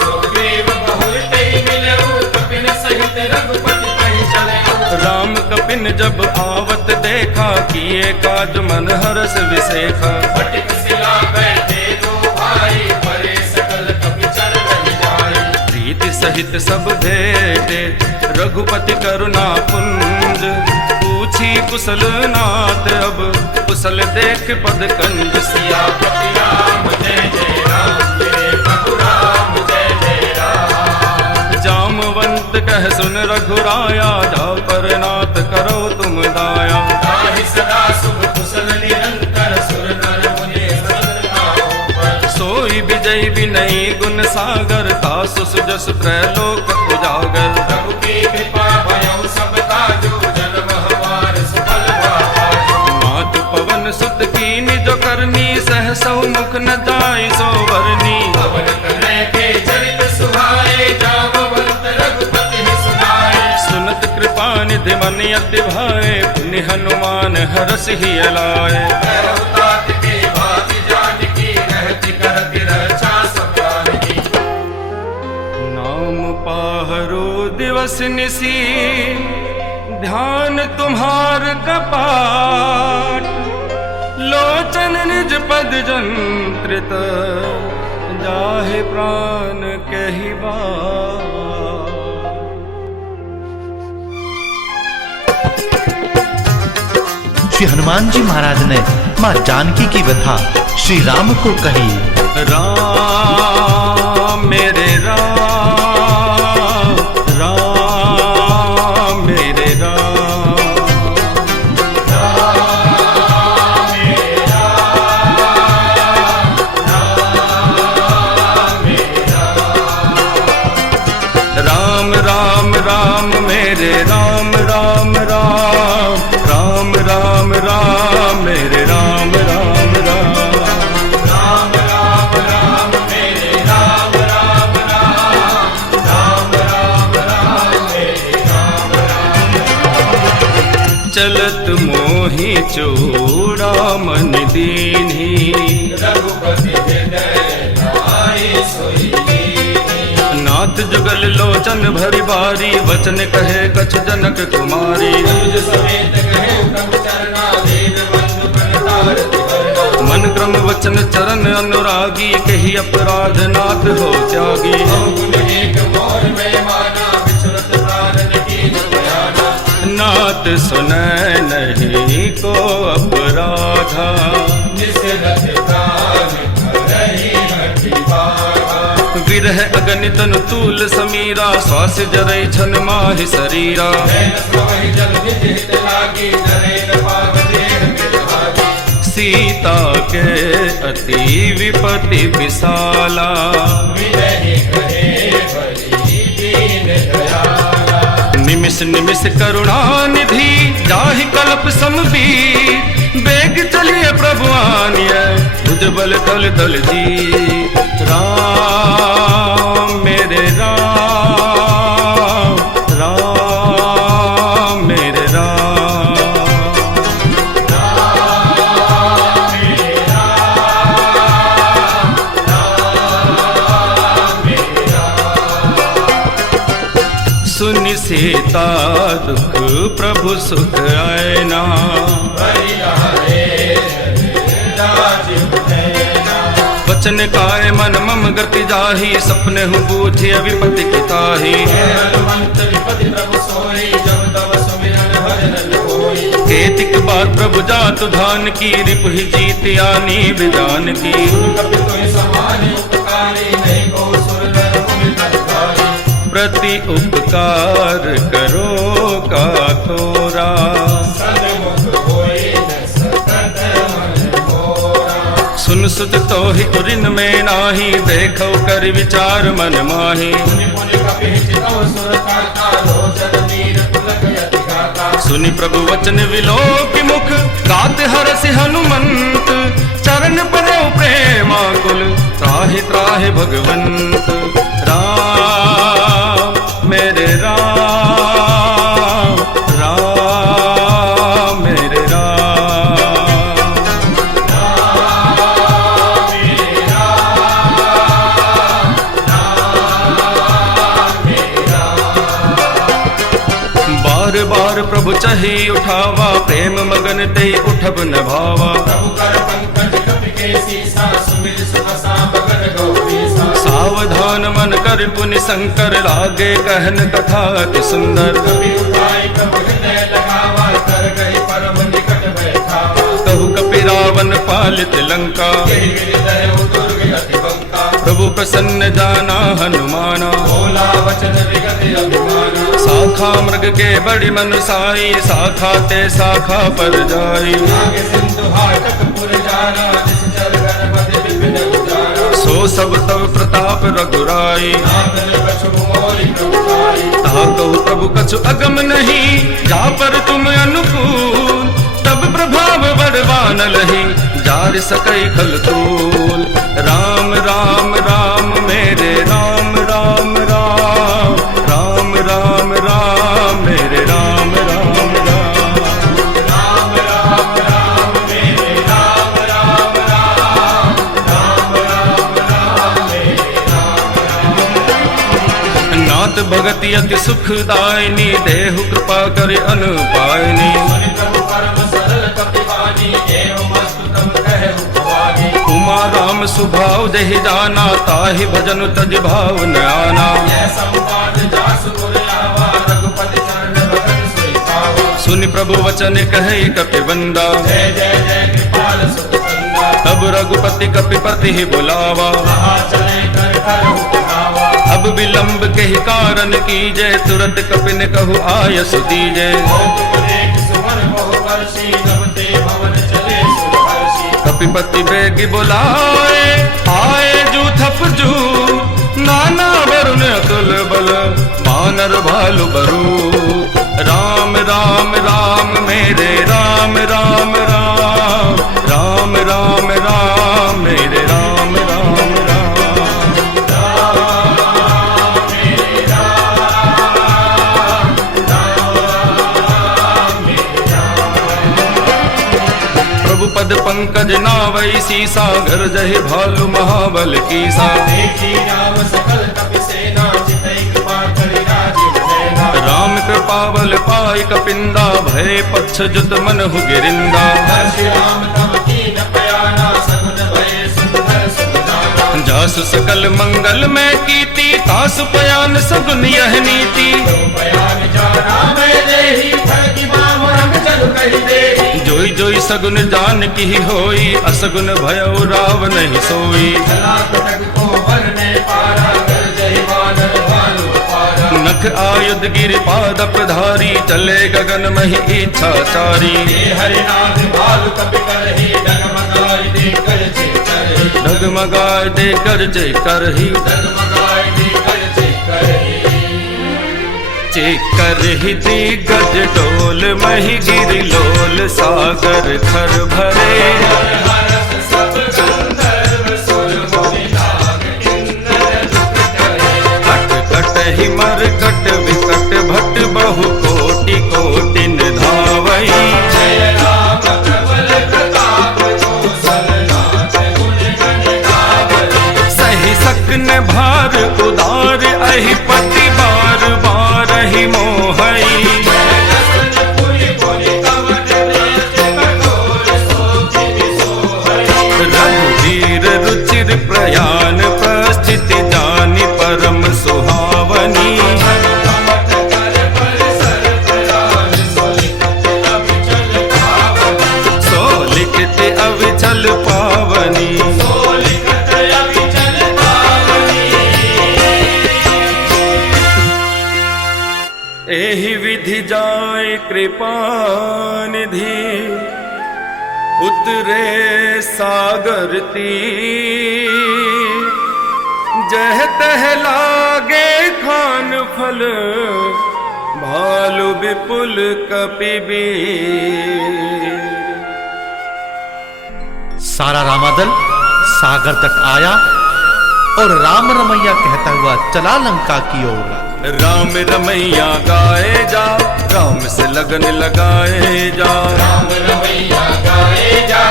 सुग्रीव बहुर तेई मिलऊ कपिन सहित रघुपति पहि चलऊ। राम कपिन जब आवत देखा किए काज मन हरष विसेखा। फटिक शिला बैठे दो भाई परे सकल कपि चल रही जाई। प्रीति सहित सब भेटे रघुपति करुणा पुंज। पूछी कुशल नाथ अब कुशल देख पद कंज। सियापति राम जय जय राम तेरे प्रभु राम जय जय राम। जामवंत कह सुन रघुराया जा पर नाथ करो तुम दाया। ताहि सदा शुभ कुशल निरंतर सुर नर मुनि सदा पर। सोई विजय विनयी गुण सागर तासु सुजस त्रैलोक उजागर। प्रभु की कृपा भयउ सब काजु जन्म हमार सफल भाजु। मात पवन सुत की निज करनी सहसौ मुख न जाय सो बरनी। पवन कनय के चरित सुहाए जामवंत रघुपति सुनाए। सुनत कृपा निधि मन अति भाए पुनि हनुमान हरष ही अलाए। तात के भाति जानकी रहति करति रक्षा सब जानकी। नाम पाहरो दिवस निसी ध्यान तुम्हार कपाट। लोचन निज पद जंत्रित जाहे प्राण कही बात। श्री हनुमान जी महाराज ने माँ जानकी की व्यथा श्री राम को कही। राम मेरे राम, राम मेरे राम। राम राम राम मेरे राम राम राम। राम राम राम मेरे राम राम राम। राम राम राम मेरे राम राम राम। राम राम राम मेरे राम राम। चलत मोहि चूड़ामन दीन्ही। रघुपति हृदय नाहि सोई दीन्ही। नाथ जुगल लोचन भरी बारी वचन कहे कछ जनक कुमारी। अनुज समेत कहे प्रभु चरना देव बंधु प्रणतार तिवरना। मन क्रम वचन चरण अनुरागी कही अपराध नाथ हो त्यागी। अवगुण एक मोर में माना विचरत प्राण की बयाना। नाथ सुनय नहीं को अपराधा। जिस रथ प्राण करहि हठि बाधा। विरह अगणित तूल समीरा श्वास जरै छन माहि शरीरा। नैन स्रवहि जल निधि हित लागी नरेन पाव देह मिल भागी। सीता के अति विपति विशाला। विनहि कहे बलि दीन दयाला। निमिष निमिष करुणा निधि जाहि कल्प समबीर। बेग चलिए प्रभु आनिय भुजबल दल दल जी। राम मेरे राम, राम मेरे राम। सुनि सीता दुख प्रभु सुख आयना। वचन काय मन मम गति जाहि सपने हूँ बूझिय विपति की ताहि। हनुमंत विपति प्रभु सोई जब तब सुमिरन भजन होई। केतिक बात प्रभु जातु धान की रिपु ही जीत आनी विजान की। कपि कोई समान उपकारी नहीं को सुर नर मुनि तत्काली। प्रति उपकार करो का थोरा। सन्मुख होई न सकत मन मोरा। सुन सुत तो ही उरिन में नाही देखो कर विचार मन माही। मुनि मुनि कपि चितौ सुर काका लोचन नीर पुलक यति गाता। सुनि प्रभु वचन विलोक मुख गात हरसि हनुमंत। चरण परो प्रेमाकुल त्राहि त्राहि भगवंत। राम मेरे राम, राम बार बार प्रभु चही उठावा, प्रेम मगन ते उठब न भावा। प्रभु कर पंकज कपि के सीसा, सुमिर सुबसा मगन गौरीसा। सावधान मन कर पुनि शंकर, लागे कहन कथा अति सुंदर। कपि उठाई प्रभु हृदय लगावा, कर गए परम निकट बैठावा। कहु कपि रावण पालित लंका, यही हृदय दुर्ग अति बंका। प्रभु प्रसन्न जाना हनुमाना, बोला वचन विगत अभिमाना। शाखा मृग के बड़ी मनुसाई, शाखा ते शाखा पर जाई। आगे सिंधु हाटक पुर जाना, जिस चर गणपति विपिन उजारा। सो सब तव प्रताप रघुराई, नाथन बछु मोरि प्रभुताई। ता कहु प्रभु कछु अगम नहीं, जा पर तुम अनुकूल। तब प्रभाव बड़वान लही, जार सकई खल तूल। राम राम राम मेरे राम राम राम, राम राम राम मेरे राम राम राम। राम राम राम मेरे राम राम राम, राम राम राम मेरे राम राम। नाथ भगति अति सुखदायिनी, देहु कृपा करे अनुपायनी। सुनि प्रभु परम सरल कपिवानी, एवं अस्तुतम कहु भवानी। उमा राम सुभाव जहि जाना, ताहि भजन तज भाव न आना। यह संवाद जासु पुर आवा, रघुपति चरण भगत सोई पावा। सुनि प्रभु वचन कहे कपि बंदा, जय जय जय कृपाल सुख कंदा। तब रघुपति कपिपति ही बुलावा। कहा चले कर करहु कहावा। अब विलंब के ही कारण कीजे, तुरंत कपिन कहु आयस दीजे। कौतुक देख सुमन मोह वर्षी, नमते भवन चले सुरहर्षि। कपिपति बेगी बुलाए, आए जूथप जू। नाना वरुण अतुल बल, बानर भालु बरू। राम राम राम मेरे राम राम राम, राम राम राम मेरे राम राम राम। प्रभु पद पंकज नावई सीसा, घर जहि भालु महाबल कीसा। देखी राम सकल कपि सेना, चितई कृपा करि राजीव नैना। राम कृपा बल पाई कपिंदा, भय पक्ष जुत मनहु गिरिंदा। हर्षि राम तब कीन पयाना, सगुन भय सुंदर सुजाना। जासु सकल मंगल में कीती, तासु पयान सगुन यह नीति। पयान जाना मैं देही, ठगी बाम रंग चलु कहि देही। जोई जोई सगुन जान की होई, असगुन भयउ राव नहीं सोई। चला कटक को वरने पारा, कर जहि वानर भालु अपारा। नख आयुध गिर पादप धारी, चले गगन मही इच्छा सारी। हे हरिनाथ भालु कपि करहि, डगमगाई दे कर जे करहि। डगमगाए दे कर जय करही। डगमगाई दे कर जे करहि। चेकर ही दिग्गज डोल, मही गिर लोल सागर खर भरे। हरस सब गंधर्व सुर मुनि नाग किन्नर दुख करे। कट कट ही मर कट विकट भट, बहु कोटि कोटि धावई। जय राम प्रबल प्रताप, कौशलनाथ गुण गण गावई। सही सकन भार उदार, अहि पति बार बार ही मोहई। लसन पुनि पुनि कवच देत, कठोर सोचिति सोहई। रघुवीर रुचिर प्रयाण, प्रस्थिति जानि परम सुहावनी। हनुमत कर परिसर प्रयाण, सोलिखत अविचल पावनी। सोलिखित अविचल पावनी। सोलिखत अविचल पावनी। एहि विधि जाय कृपा निधि, उतरे सागर तीर। जह तह लागे खान फल, भालु विपुल कपि बीर। सारा रामादल सागर तट आया और राम रमैया कहता हुआ चला लंका की ओर। राम रमैया गाए जा, राम से लगन लगाए जा। राम रमैया गाए जा,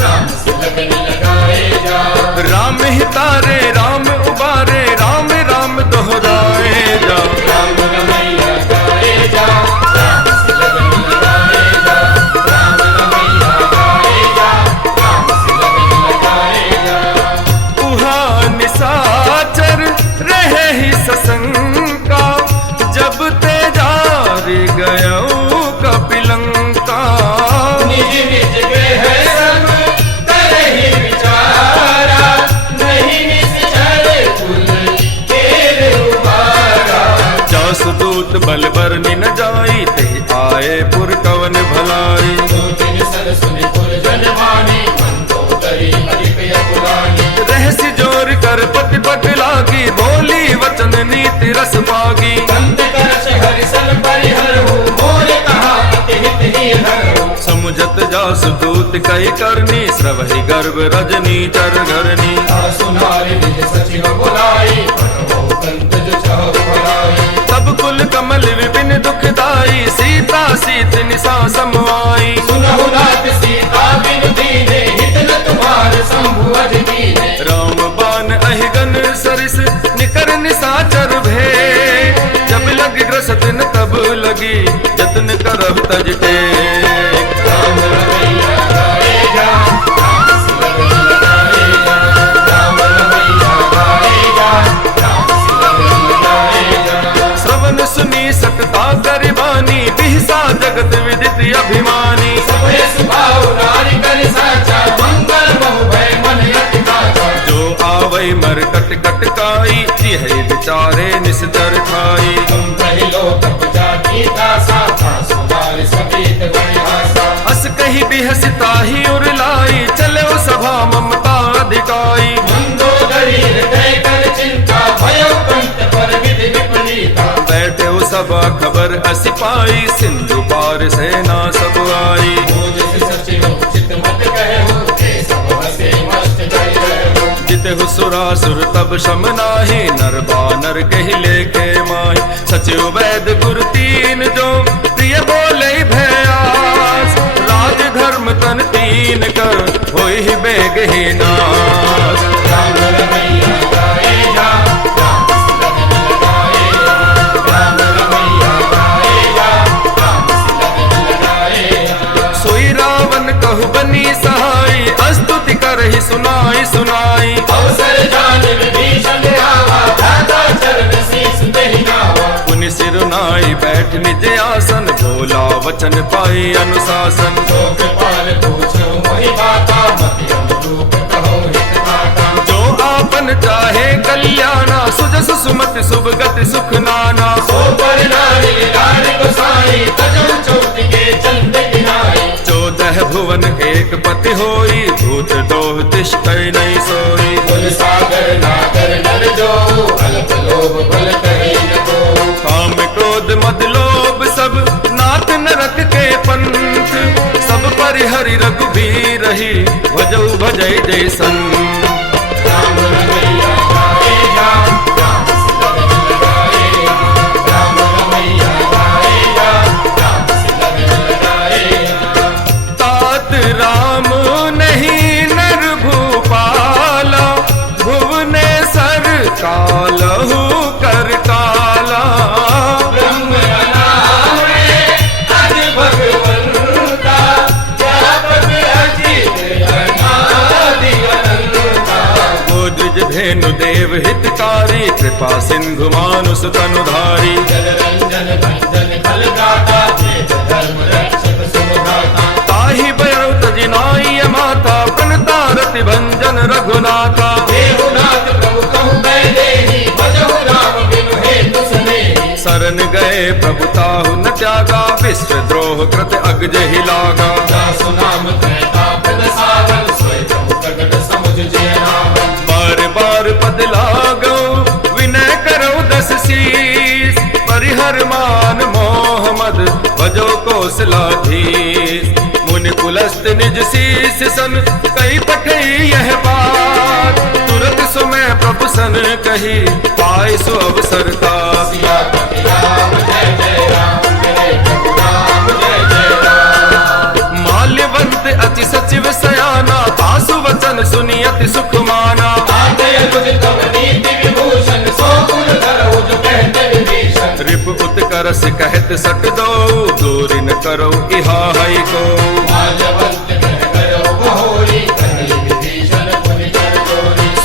राम से लगन लगाए जा। राम हितारे राम उबारे, राम राम दोहराए जा। राम रमैया गाए जा, राम कमल बरनी न जाई, ते आए पुर कवन भलाई। रहस्य जोर कर पति पट लागी, बोली वचन नीति रस पागी। समुझत जासु दूत कई करनी, श्रवहि गर्भ रजनी चर घरनी। तब कुल कमल विपिन दुखदाई, सीता सीत निसा समवाई। राम बान अहिगन सरिस, निकर निसाचर भे। जब लग ग्रसत न तब लगी, जतन करब तजटे। श्रवण सुनी सकता गरिबानी, बिहसा जगत विदित अभिमानी। जो आवै मर कट कट काई, तिहै विचारे निस्तर खाई। हस कही बिहसता ही उरलाई, चले सभा ममता अधिकाई। बैठे सभा खबर अस पाई, सिंधु पार सेना सब आई। जितहु सुरासुर तब शम नाही, नर बानर कहि लेखे माही। सचिव वैद गुर तीन जो, प्रिय बोले भयास। राज धर्म तन तीन कर, होई ही बेग ही नास। सोई रावण कहु बनी सहाई, अस्तुति करहि सुनाई सुनाई। पुनि सिरुनाई बैठ निज आसन, भोला वचन पाई अनुशासन। जो आपन चाहे कल्याणा, सुजस सुमति शुभ गति सुख नाना। चौदह भुवन एक पति होई, भूत दोह तिष्ठै नहीं सोई। काम क्रोध मद लोभ सब, नाथ नरक के पंथ। सब परिहरि रघुबीर ही, भजऊ भजै जैसन। तात राम नहीं नर भूपाला, भुवनेश्वर कालहु कर काला। गोद्विज धेनु देव हितकारी, कृपा सिंधु मानुष तनुधारी। ताहि भयउ तजिनाई माता, प्रणतारति भंजन रघुनाथा। शरण गए प्रभु ताहु न त्यागा, विश्व द्रोह कृत अग्ज ही लागा। बार बार पद लागो, विनय करो दस शीस। परिहर मान मोह मद, भजो कौशलाधीश। मुनि पुलस्त निज शीस सन, कई पठई यह बात। तुरत सुमय प्रभु सन कही, पाई सो अवसर का। माल्यवंत अति सचिव सयाना, आसु वचन सुनी अति सुख माना। रिप उत्कर्ष कहत सट दो, दूर न करो इहा हई को।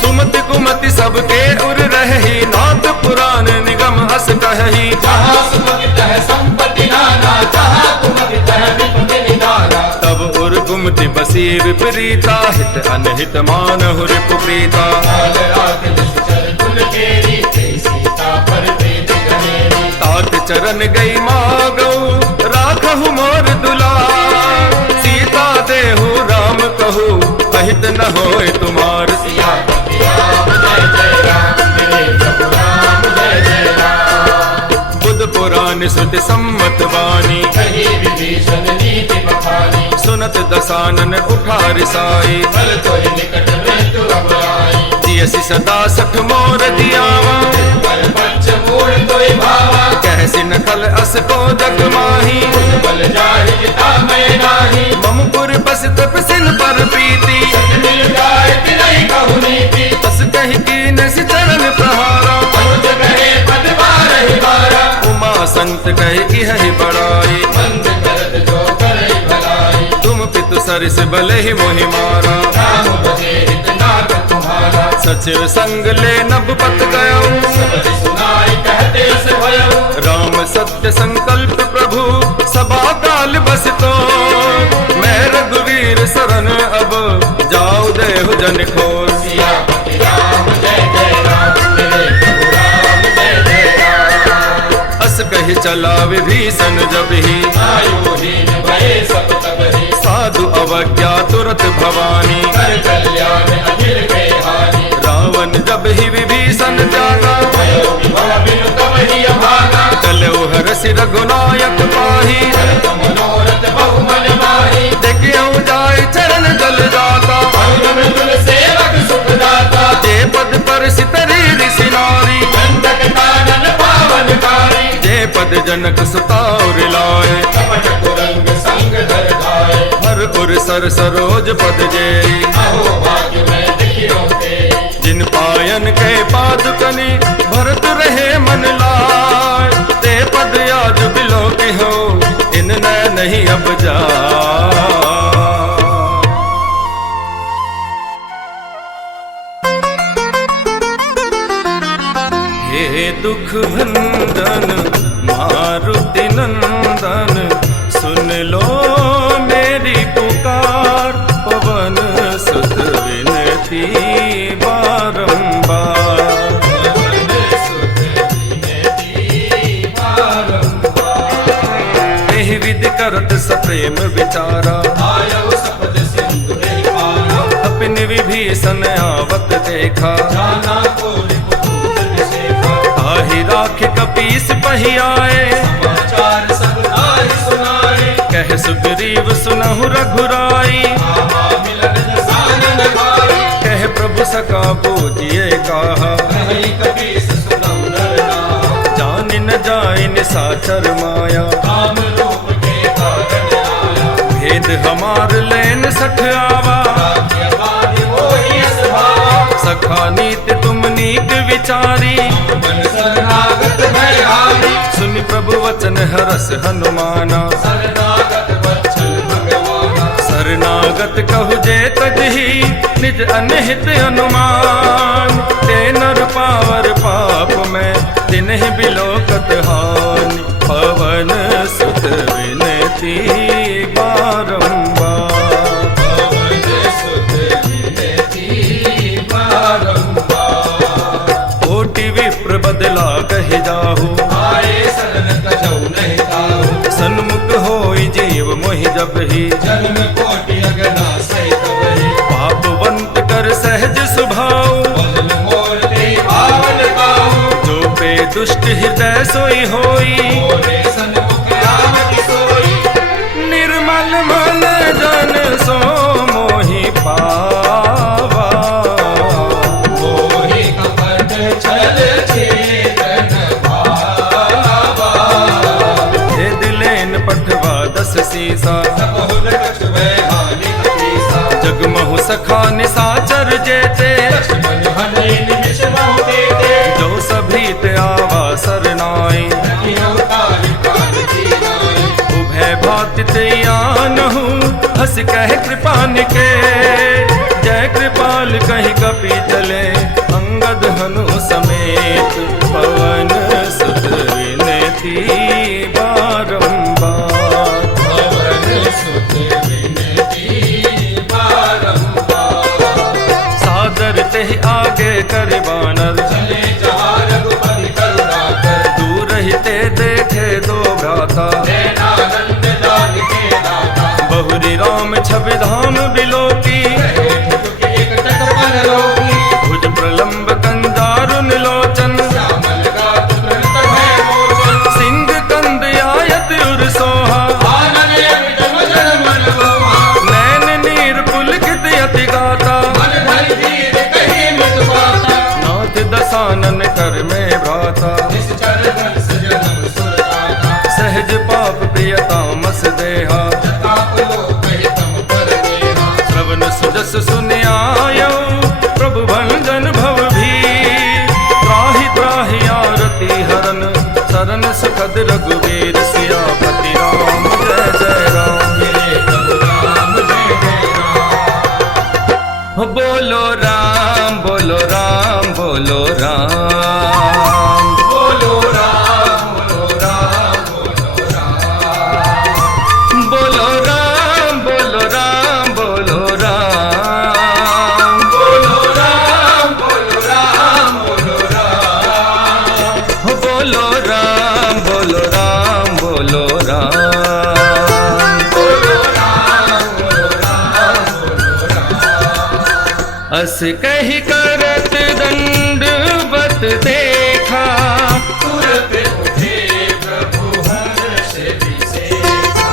सुमति कुमति सबके उर रही, नाथ पुराण निगम अस कही। तब उर गुमति बसी विपरीता, हित अनहित मानहु रिपु प्रीता। हाथ चरण गई मागो राखहु मोर दुलार, सीता देहु राम कहू अहित न होय तुमार। सिया पति राम जय जय राम, मेरे प्रभु राम जय जय राम। बुध पुराण श्रुति सम्मत वाणी, कही विभीषण नीति बखानी, सुनत दसानन उठा रिसाई, बल तोहि निकट मृत्यु अब आई। जियसि सदा सठ मोर जियावा, बल पच्छ मूढ़ तोहि भावा, कहसि नखल अस को जग माही। बल जाहि जिता मैं नाही, ममपुर बस तपसिन पर प्रीति, मिल जाए तिनहि कहु नीति। बस कही कीन सि चरण प्रहारा, अनुज कहे पद बारहि बारा, उमा संत कहे इहि बड़ाई। मंद करत जो करहि भलाई, तुम पितु सरिस बले ही मोहि मारा, राम भजे हित नाथ तुम्हारा। सचिव संग ले नभ पत गयो, सबरि सुनाई कहते अस भयउ, राम सत्य संकल्प प्रभु सभा काल बस तो। मैं रघुवीर शरण अब जाऊ देहु जन खोर। सिया पति राम जय जय राम, मेरे प्रभु राम जय जय राम। अस कही चला विभीषण जब ही, आयुहीन भये सब तबहि, साधु अवज्ञा तुरत भवानी। कर कल्याण अखिल के हानि, रावण जब ही विभीषण जागा, भयो विभव बिनु तबहि अभागा। चलो हरसि रघुनायक पाही, भरत मनोरथ बहु मन माही, देखियो जाय चरण जल जाता। पवन मृदुल सेवक सुख दाता, जे पद पर सितरी ऋषि नारी, दंडक कानन पावन कारी। जे पद जनक सुतार लाए, कपट कुरंग संग धर धाय, हर उर सर सरोज पद जेई। अहो भाग्य मैं देखियो ते, जिन पायन के पादुकनि भरत रहे मन लाय, ते पद आज बिलो के हो इन न नहीं अब जा। हे दुख भंजन मारुति नंदन, सुन लो मेरी पुकार। पवन सुत विनती बारंबार, एहि विधि करत सप्रेम विचारा। आयौ सपद सिंधु नहीं पारा, कपिन विभीषण आवत देखा, जाना को रिपुदूत विशेखा। ताहि राखि कपीस पहि आए, समाचार सब नाहि सुनाए, कह सुग्रीव सुनहु रघुराई। आवा मिलन दसानन भाई, कह प्रभु सका पूजिए कहा, कहीं कपीस सुनौ नर नाम। जान न जाय निसाचर माया, राम रूप के कारण आया, भेद हमार लेन सठ आवा। राखिय बाधि मोहि अस भावा, सखा नीति तुम नीक विचारी, मन शरणागत भयहारी। सुनि प्रभु वचन हरस हनुमाना, शरणागत वत्सल भगवाना, शरणागत कहु जे तजहि निज अनहित अनुमान। ते नर पावर पाप में तिन्हि बिलोकत हानि, पवन सुत विनती बारंबार। पवन सुत विनती बारंबार, कोटि विप्र बदला कहि जाहु, आए सदन तजौ नहीं ताहु। सन्मुख होई जीव मोहि जबहि, जन्म कोटि अगना सहित बहि, पापवंत कर सहज सुभाऊ। बदन मोर ते पावन काहू, जो पे दुष्ट हृदय सोई होई, मोरे सन्मुख आवति सोई। निर्मल मन जन सो मोहि पावा। मोहि कपट छल छेदन भावा, हे दिलेन पठवा दस सीसा, बहुर कछुए हानि कपीसा। जगमहु सखा निसाचर जेते, लक्ष्मण हनि निमिष बहु देते, जो सभी ते आवा सरनाई। रखियो ताहि प्राण दीनाई। उभय भाति ते आनहु, हस कह कृपान के। जय कृपाल कहि कपि चले, अंगद हनु समेत। पवन सुत विनती बारंबार, पवन सुत विनती बारंबार। सादर तेहि आगे कर बानर, चले जहाँ रघुपति करुणा कर, दूर ही ते दे राम छवि धाम बिलोकी, एक चक्र पर लोकी, भुज प्रलंब कंजारुन लोचन, श्यामल गात्र कृत भय मोचन, सिंह कंद आयत उर सोहा, आनन अमित मदन मन मोहा, नैन नीर पुलकित अति गाता, मन धरि धीर कही मृत बाता, नाथ दसानन कर में भ्राता, निश्चर वंश जन्म सुरदाता, सहज पाप प्रियतामस देहा, ताप लोक हितम पर देहा, श्रवण सुजस सुनियायो प्रभु भंजन भव भी, त्राहि त्राहि आरती हरन शरण सुखद रघुवीर, सियापति राम जय जय राम। मेरे प्रभु राम जय जय राम। बोलो राम बोलो राम बोलो राम, बोलो राम बोलो राम बोलो राम, बोलो राम बोलो राम बोलो राम, बोलो राम बोलो राम बोलो राम, बोलो राम बोलो राम बोलो राम। बोलो राम बोलो राम बोलो राम। अस कही करत दंडवत देखा, तुरत उठे प्रभु हर्ष विशेखा,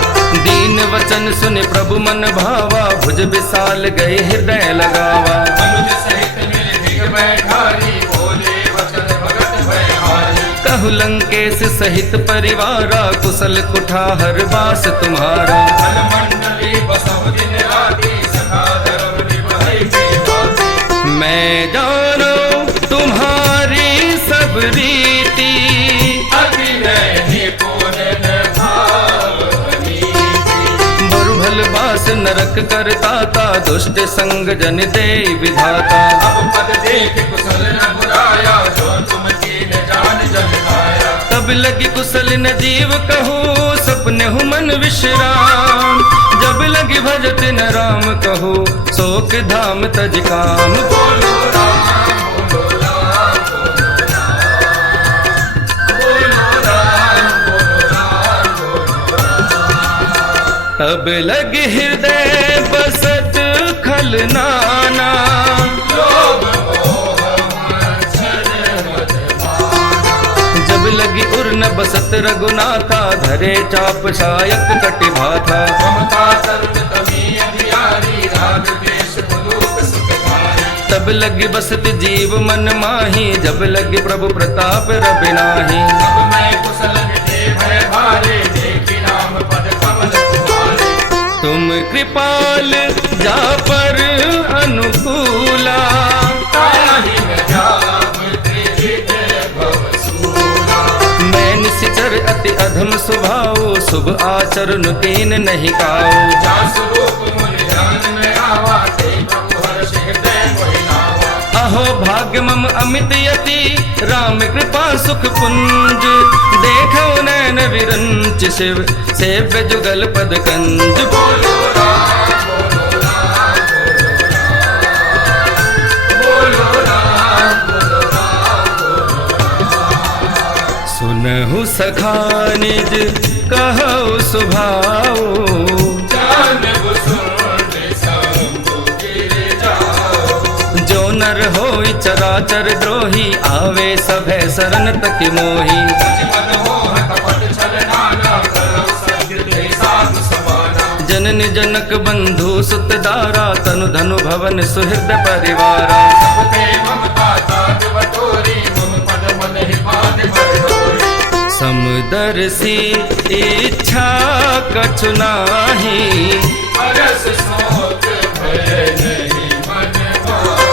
दीन वचन सुन प्रभु मन भावा, भुज विशाल गए हृदय लगावा, मनुज सहित मिल धिग बैठारी, बोले वचन भगत भयहारी, कहु लंकेश सहित परिवारा, कुशल कुठार बास तुम्हारा, धन मंडली बसहु दिन राति, सखा धर्म निभाई बेबाती, मैं जानो तुम्हारी सब रीति, अभिनय निपुण भावनी, बरुभल बास नरक करताता, दुष्ट संग जन दे विधाता, अब पद देख कुशल न बुराया, जो तुम कीन जान जन आया, तब लगी कुशल न जीव कहो, सपने हु मन विश्राम, जब लगी भजत न राम कहो, शोक धाम तज काम। बोलो राम बोलो राम बोलो राम, बोलो राम बोलो राम, तब लगी हृदय बसत खल नाना, लोभ मोह मत्सर मद माना, जब लगी उर न बसत रघुनाथा, धरे चाप शायक कटि भाथा, ममता तरुण तमी अधियारी, राग द्वेष मुलूक सुखकारी, तब लगी बसत जीव मन माही, जब लगी प्रभु प्रताप रवि नाही, अब मैं कुशल निधे भय भारे, देखी राम पद कमल तुम्हारे, तुम कृपाल जा पर अनुकूला, ताहि न जाम त्रिविध भवसूला, मैं निश्चर अति अधम स्वभाव, शुभ आचरण कीन नहीं काओ, जा स्वरूप मुनि ध्यान में आवा, ते प्रभु हर्ष हृदय मोहि लावा, अहो भाग्य मम अमित यति, राम कृपा सुख पुंज, देखो नैन विरंच शिव, सेव्य जुगल पद कंज। बोलो राम बोलो राम बोलो राम, बोलो राम बोलो राम, सुनहु सखा निज कहु सुभाओ, जान बुसुंड शंभु गिर जाओ, जो नर होई चराचर द्रोही, आवे सभय शरण तक मोही, मन मोह कपट छल नाना, करो सत्य साधु समाना, जनन जनक बंधु सुत दारा, तनु धनु भवन सुहृद परिवारा, सबते ममता ताज बटोरी, मम पद मन ही पाद भरडोरी, समदर्शी इच्छा कछु नाही, अरस शोक भय नहीं मन माही,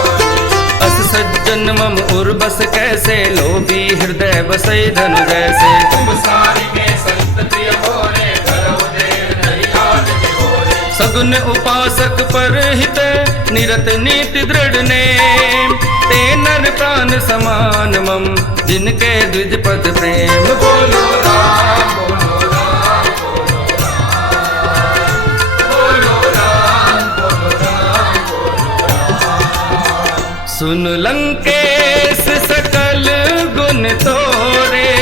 अस सज्जन मम उर्बस कैसे, लोभी हृदय बसई धनु जैसे, तुम सारी में संत प्रिय होरे, धरो देर नहीं लाज के होरे, सगुन उपासक पर हित, निरत नीति दृढ़ नेम, ते नर प्राण समान मम, जिनके द्विज पद प्रेम। बोलो राम बोलो राम बोलो राम, बोलो राम बोलो राम, सुन लंकेश सकल गुण तोरे,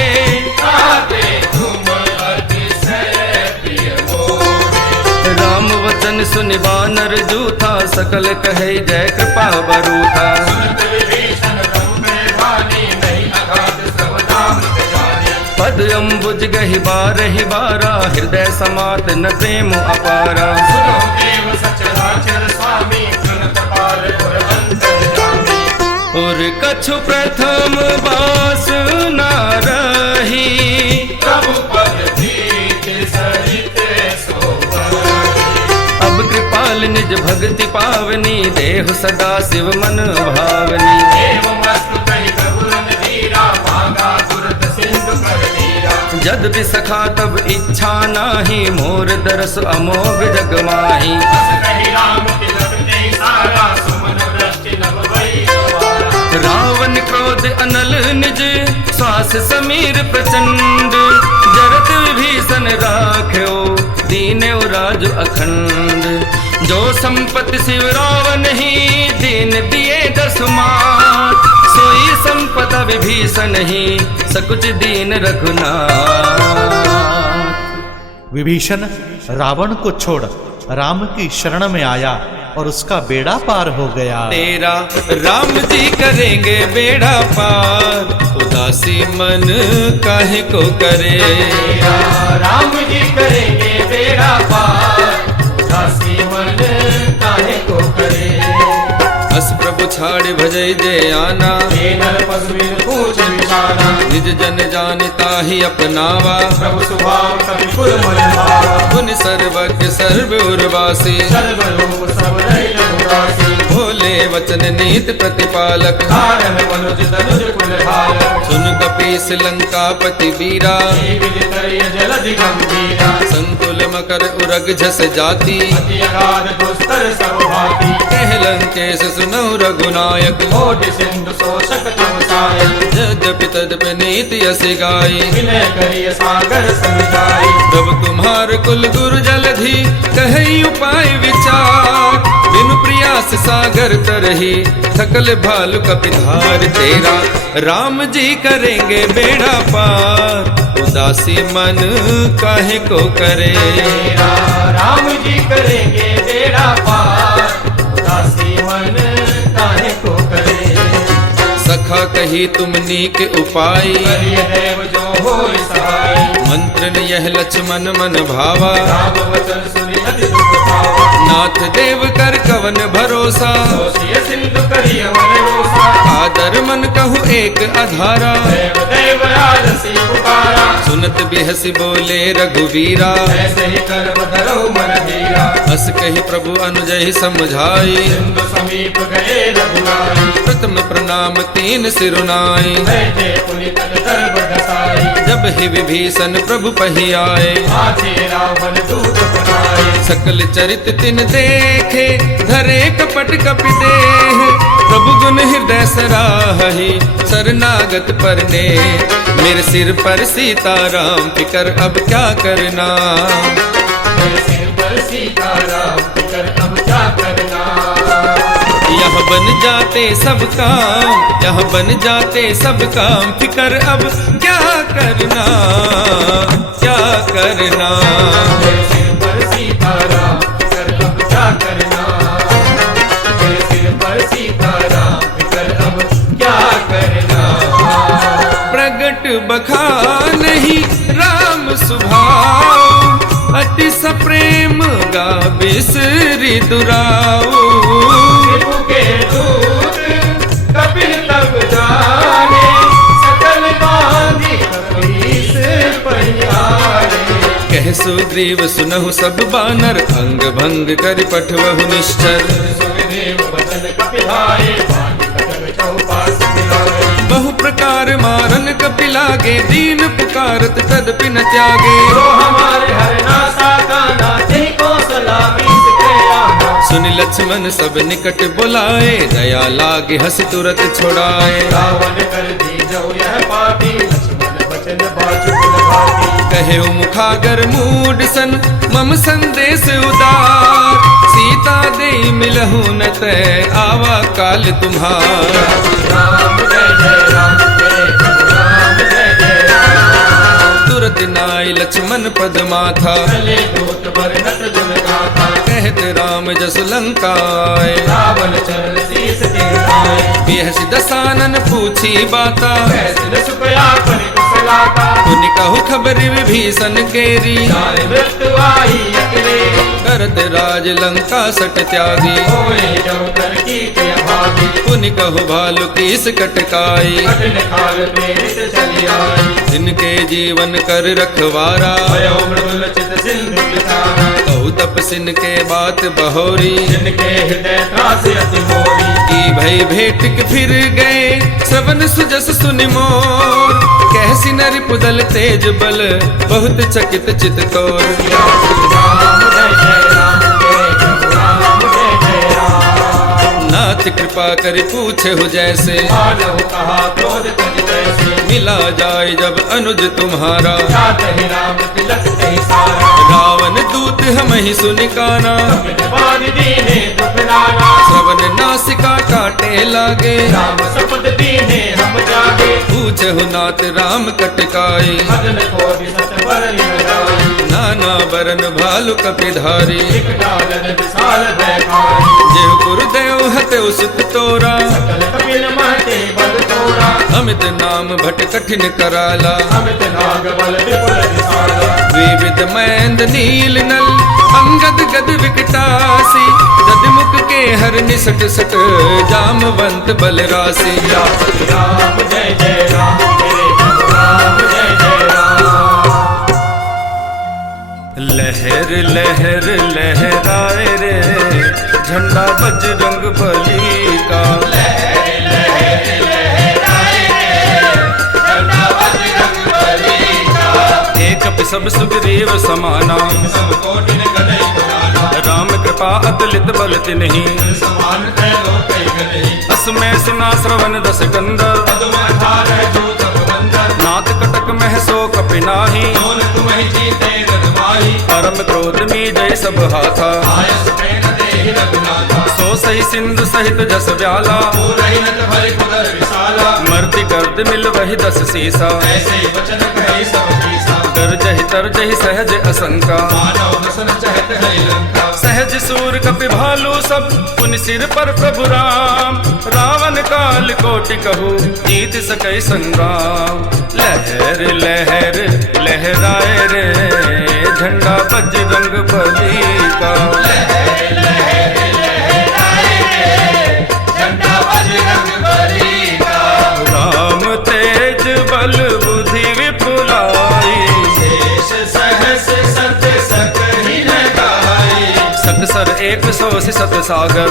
आते तुम अतिशय प्रिय मोरे, राम वचन बोल सुनि बानर जूथा, सकल कहे जय कृपा बरूथा। सुनत विभीषण लंबे वाणी, नहीं अगाध सब नाम जाने। पद अम्बुज गहि बारहि बारा, हृदय समात न प्रेम अपारा। सुनो देव सचराचर स्वामी, सुनत पार और अंतर्यामी। और कछु प्रथम बास न रही, प्रभु पद धीत सरित सोपारी। अब कृपाल निज भक्ति पावनी, देहु सदा शिव मन भावनी। देव मस्तु कहि गगुरन धीरा, मांगा तुरत सिंधु कर लीरा। यद्यपि सखा तब इच्छा नाही, मोर दरस अमोघ जग माही। अस कहि राम तिलक नहीं सारा, सुमन वृष्टि नभ भई सवारा। रावण क्रोध अनल निज, श्वास समीर प्रचंड। जरत विभीषण राख्यो, दीन्यो राज अखंड। जो संपत्ति शिव रावण ही, दीन दिए दसमात। सोई संपदा विभीषण ही, सकुच दीन रघुनाथ। विभीषण रावण को छोड़ राम की शरण में आया और उसका बेड़ा पार हो गया। तेरा राम जी करेंगे बेड़ा पार, उदासी मन काहे को करे। तेरा राम जी करेंगे बेड़ा पार, उदासी मन काहे को करे। अस प्रभु छाड़ भजई दे आना, हे नर पशु बिन पूछ निशाना। निज जन जानता ही अपनावा। प्रभु स्वभाव कपि कुल मन भावा। पुन सर्वज्ञ सर्व उर्वासी, सर्व लोक सब रहित उदासी। भोले वचन नीत प्रतिपालक। कारण मनुज तनुज कुल भालक। सुन कपीस लंकापति वीरा, हे विदितर्य जलधि गंभीरा। संकुल मकर उरग झस जाति। अति अगाध दुस्तर सब भांति। कह लंकेश सुनहु रघुनायक। कोटि सिंधु शोषक तम सायक। यद्यपि तद्यपि नीति यस गाई, विनय करिय सागर समझाई। प्रभु तुम्हार कुल गुरु जलधि, कहि उपाय विचार। बिनु प्रयास सागर तरही, थकल भालु कपिधार। तेरा राम जी करेंगे बेड़ा पार, उदासी मन काहे को करे। तेरा राम जी करेंगे बेड़ा पार, उदासी मन काहे को करे। सखा कही तुम नीक उपाय, करिय देव जो होय सहाय। मंत्र यह लक्ष्मण मन भावा। राम वचन सुनि अति दुख पावा। नाथ देव कर कवन भरोसा, दोषिय सिंधु करिय मन रोसा। आदर मन कहु एक आधारा। देव देव राजसी पुकारा। सुनत बिहसी बोले रघुवीरा, ऐसे ही कर्म धरो मन धीरा। हस कही प्रभु अनुजहि समझाई। सिंधु समीप गए रघुनाई। प्रथम प्रणाम तीन सिरुनाई। बैठे पुनि तट दर्भ दसाई। जब ही विभीषण प्रभु पही आए, हाथे रावण दूत बनाए। सकल चरित तिन देखे, धरे कपट कपि देह। प्रभु गुण हृदय सराहि, शरणागत परने। मेरे सिर पर सीताराम, फिकर अब क्या करना। मेरे सिर पर सीताराम, फिकर अब क्या करना। यह बन जाते सब काम, यह बन जाते सब काम। फिकर अब क्या करना, क्या करना। मेरे सिर पर सीताराम, फिकर अब क्या करना। मेरे सिर पर सीताराम, फिकर अब क्या करना। प्रगट बखान ही राम सुभाव, अति सप्रेम गा बिसरि दुराऊ। प्रभु के दूत कपिल तब जाने, सकल बांधि कपीस पहियारे। कह सुग्रीव सुनहु सब बानर, अंग भंग कर पठवहु निश्चर। सुखदेव वचन कपिलाए, बांधि कटक चौपास मिलाए। बहु प्रकार मारन कपिलागे, दीन पुकारत तदपि न त्यागे। तो हमारे हरना साकाना, तेहि को सलामी से आना। सुन लक्ष्मण सब निकट बुलाए, दया लागे हस तुरत छुड़ाए। रावण कर दी जो यह पापी, लक्ष्मण वचन बाजु बुलवाती। कहे मुखागर मूड सन, मम संदेश उदार। सीता दे मिलहु न तय, आवा काल तुम्हार। राम जय जय राम, जय राम जय जय राम। तुरत नाय लक्ष्मण पद माथा, चले दूत वर्णत गुण गाथा। कहते राम जस लंकाए। रावण चरण शीस टेकाए। बिहसि दसानन पूछी बाता, कैसे सुपया परि कुशलाता। पुनि कहु खबर विभीषण केरी, जाने मृत्यु आई अकेले। करत राज लंका सट त्यागी, होए जब कर की किया भागी। पुनि कहु भालु कीस कटकाई, कठिन काल प्रेरित चली आई। जिनके जीवन कर रखवारा, भयो मृदुल चित सिंधु विचारा। कहु तपसिन के बात बहोरी, जिनके हृदय त्रासे अति मोरी। की भई भेट के फिर गए श्रवण सुजस सुनि मोर। कैसी नर पुदल तेज बल बहुत चकित चित तोर। राम जय जय राम जय जय राम जय जय राम। नाथ कृपा कर पूछे हो जैसे, मानव कहा क्रोध तज तैसे। मिला जाए जब अनुज तुम्हारा, जात ही राम तिलक कही सारा। रावण दूत हम ही सुनि काना, बान दीने दुख नाना। श्रवण नासिका काटे लागे। राम सपद दीने हम जागे। पूछे हो नाथ राम कटकाई, मदन को सत वरण लगाई। नाना बरन भालु कपिधारी। एक डालन विशाल भयकारी। जेहु गुरुदेव हते सुत तोरा, सकल कपिल महते बल तोड़ा। अमित नाम भट कठिन कराला। अमित नाग बल विपुल विशाला। विविध महेंद्र नील नल, अंगद गद विकटासी। गदमुख के हर निसट सट, जामवंत बल राशि। राम जय जय राम जय जय राम जय जय राम। लहर लहर लहराए रे, झंडा बजरंग बली का। लहर लहर लहराए रे, झंडा बजरंग बली का। एक सब सुग्रीव समाना, सब कोटि ने गदई बनाना। राम कृपा अतुलित बल तिन्हि। समान त्रैलों कई गदई। असमय सुना श्रवण दस कंदर, पद्म अठारह जो तप बंदर। नाथ कटक मह सो कपिनाही। सोन तुम्हें जीते रघुमाई। परम क्रोध मी जय सब हाथा, आयस प्रेम देहि रघुनाथा। सो सही सिंधु सहित जस व्याला। पूरहि नट भरि कुदर विशाला। मर्ति गर्द मिल वही दस सीसा। ऐसे वचन कहे सब कीसा। गर्जहि तरजहि सहज असंका, मानव दसन चहत है लंका। सहज सूर कपि भालू सब, पुनि सिर पर प्रभु राम। रावण काल कोटि कहू, जीत सकै संग्राम। लहर लहर लहराए रे, झंडा बजरंग बली का। लहर लहर लहराए रे, झंडा बजरंग बली का। राम तेज बल बुद्धि विपुलाई। शेष सहस सत सकहि न गाई। सकसर एक सौ सत सागर,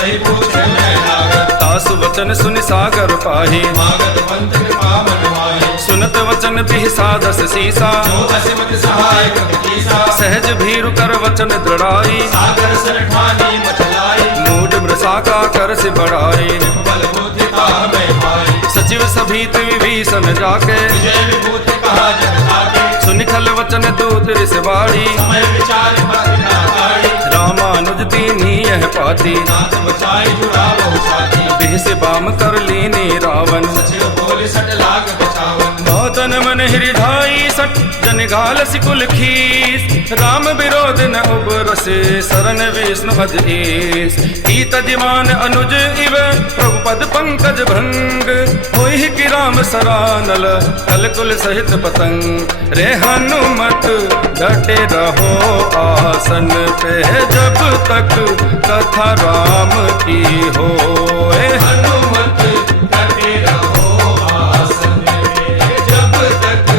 तही पूछ नागर। तासु वचन सुनि सागर पाही। मागत पंथ कृपा मन माही। सुनत वचन बिहसा दस सीसा। जो असिमत सहाय कपि कीसा। सहज भीरु कर वचन दृढ़ाई। सागर सर ठानी मचलाई। मूड मृषाका कर से बढ़ाई। बल बुद्धि पावे पाई। सचिव सभीत विभीषण जाके, विजय विभूति कहा जग आगे। सुनिखल वचन दूत रिसवाड़ी। समय विचार पति ना गाड़ी। रामानुज दीनी यह पाती। नाथ बचाई जुड़ा बहु छाती। बिहस बाम कर लीनी रावण। सचिव बोले सट लाग बचावन। तन मन हृदय सट, जन घाल सिकुल खीस। राम विरोध न उबरसे, शरण विष्णु भज ईस। ईत दिमान अनुज इव, प्रभुपद पंकज भंग। होई कि राम सरानल, कल कुल सहित पतंग। रे हनुमत डटे रहो आसन पे, जब तक कथा राम की हो। हनुमत डटे रहो आसन पे, जब तक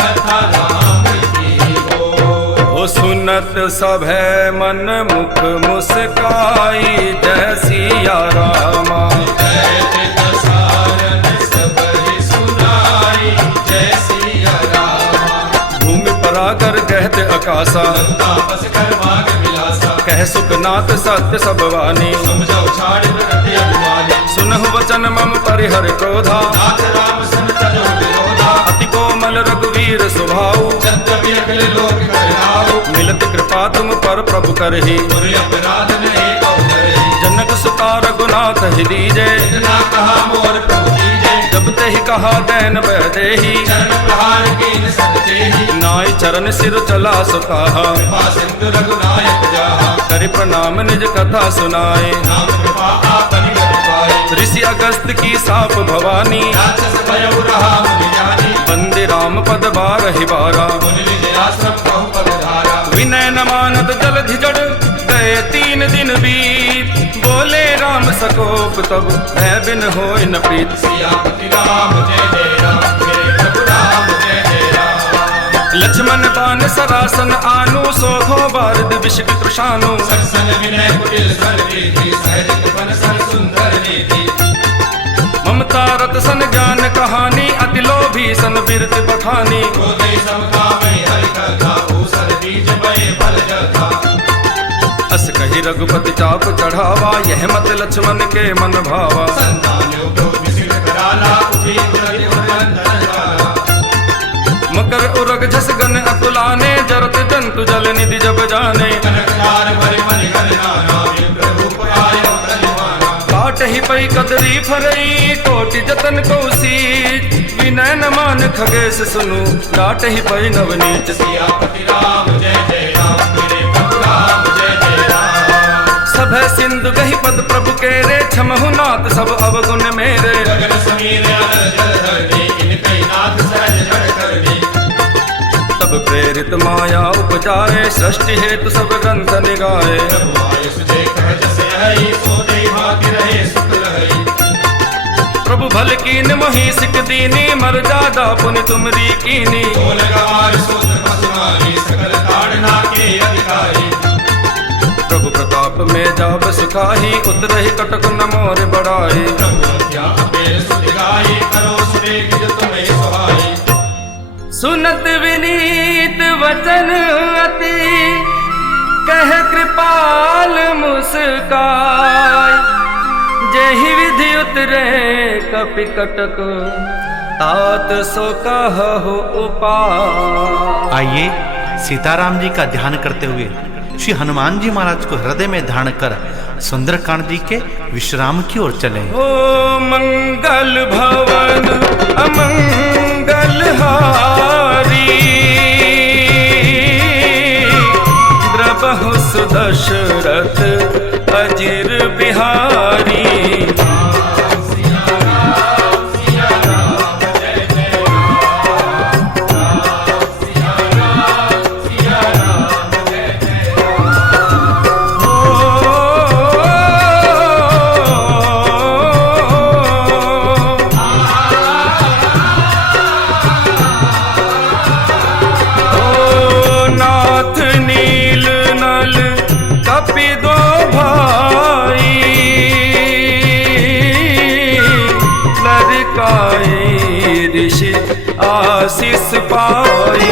कथा राम की हो। सुनत सभै मन मुख मुस्काई, जय सिया रामा। जय दसारन सबहि सुनाई, जय सिया रामा। भूमि परागर कहत आकाशा, तापस कर माग विलासा। कह सुखनाथ सत्य सब वाणी। समझौ छाड़ प्रगति अभिमानी। सुनहु वचन मम परिहर क्रोधा, नाथ राम सन तजो विरोधा। अति कोमल रघुवीर स्वभाव। यद्यपि अखिल लोक करहाऊ। मिलत कृपा तुम पर प्रभु करहि। तुरि अपराध न एको करहि। जनक सुता रघुनाथ ही दीजे। इतना कहा मोर प्रभु कीजे। जब ते ही कहा दैन बह देहि। चरण प्रहार कीन सत तेहि। नाई चरण सिर चला सुकाहा। कृपा सिंधु रघुनायक जाहा। हरि प्रणाम निज कथा सुनाए। नाम कृपा आपनि कर पाए। ऋषि अगस्त की साप भवानी, राक्षस भयउ रहा मुनि जानी। वंदे राम पद बारहि बारा, मुनि निज आश्रम कहु पद धारा। विनय न मानत जलधि जड़, गए 3 दिन बीत। बोले राम सकोप तब, मैं बिन होय न प्रीत। सियापति राम जय जय राम, मेरे प्रभु राम जय जय राम। लक्ष्मण बान सरासन आनु, सोघो बारद विषिक तृषानु। सरसन विनय कुटिल सन रीति, सहज बन सन सुंदर नीति। ममता रत सन ज्ञान कहानी, अति लोभी सन बिरत बखानी। क्रोधै समकामै हरि कथा, भूषण बीज बये फल जथा। अस कही रघुपति चाप चढ़ावा, यह मत लक्ष्मण के मन भावा। संतान उपयोग विसिल कराला, उठी उलटि उलंदन जाला। मकर उरग झस गन अकुलाने, जरत जंतु जल निधि जब जाने। कनकदार भरि मनि गण नाना, विप्र रूप आयो धनिवाना। काट ही पई कदरी फरई, कोटि जतन को सीच। विनय न मान खगेश सुनु, डाट ही पई नवनीत। सियापति राम जय जय राम, मेरे प्रभु राम जय जय राम। सब सिंधु गही पद प्रभु के रे, क्षमहु नाथ सब अवगुण मेरे। गगन समीर अनल जल धरनी, इनकई नाथ सहज जड़ करनी। तब प्रेरित माया उपजाए, सृष्टि हेतु सब ग्रंथ निगाए। प्रभु आयुष जे कह जस यही, सो देहि भाग्य रहे सुख लहई। प्रभु भल कीन मोहि सिक दीनी, मर्यादा पुनि तुमरी कीनी। बोल गवार सूत्र पसुमानी, सकल ताड़ना के अधिकारी। प्रभु प्रताप में जाब सुखाही, उतरहि कटक न मोर बढ़ाई। प्रभु अज्ञा अपेल सुधि गाई, करो सुरेख जो तुम्हें सुहाई। सुनत विनीत वचन अति, कह कृपाल मुस्काय। जेहि विधि उतरे कपि कटक, तात सो कहु उपाय। आइए सीताराम जी का ध्यान करते हुए श्री हनुमान जी महाराज को हृदय में धारण कर सुंदरकांड जी के विश्राम की ओर चले। ओ मंगल भवन अमंगल हारी, द्रबहु सुदशरथ अजिर बिहारी। ऋषि आशीष पाई।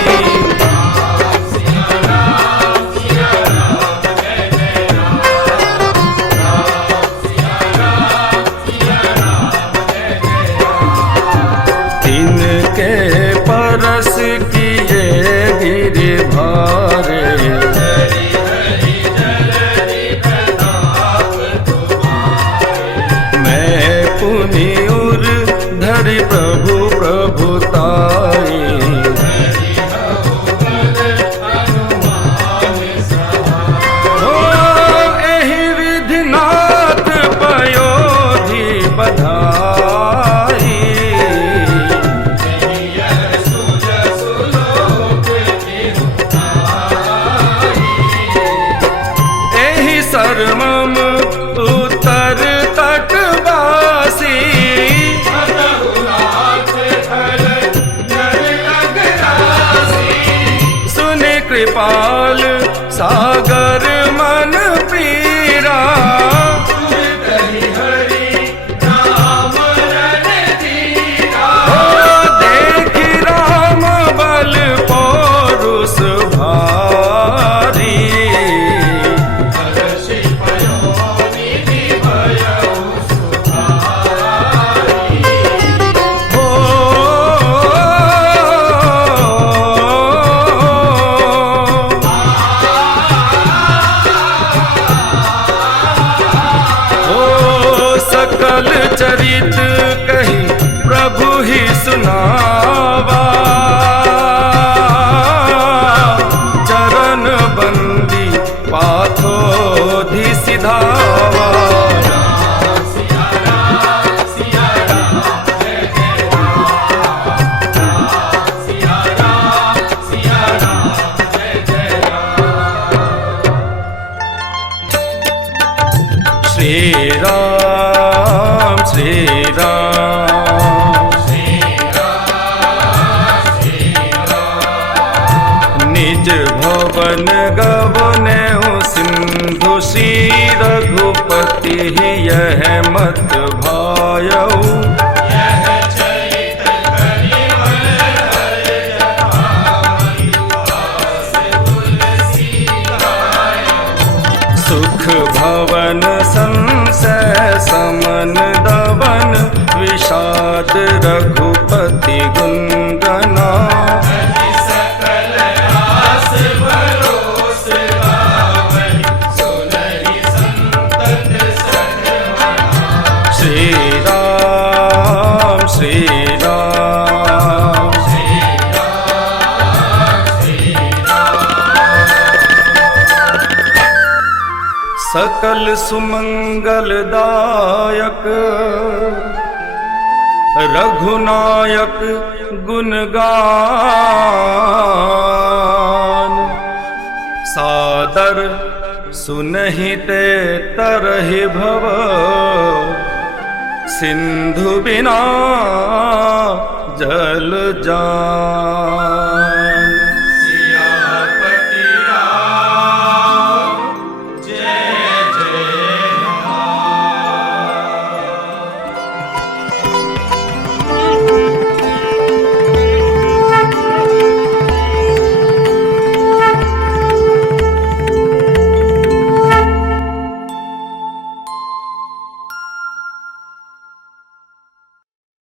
तिनके परस किए गिरि भारे, मैं पुनि उर धरि प्रभु प्रभुताई। ओ एहि विधि नाथ पयोधि बधाई। एहि सर्वम उत्तर तटवासी, कृपाल सागर मन पीरा। देख राम बल पौरुष भारी। सकल चरित कही प्रभु ही सुनावा, चरण बंदी पाथो श्री राम श्री राम निज भवन गवने सिंधु श्री रघुपति यह मत भायऊ सुख भवन संशय समन दवन विषाद रघुपति गुंगना श्री राम श्री राम सकल सुमंगलदायक रघुनायक गुणगान सादर सुनहिते तरहि भव सिंधु बिना जल जान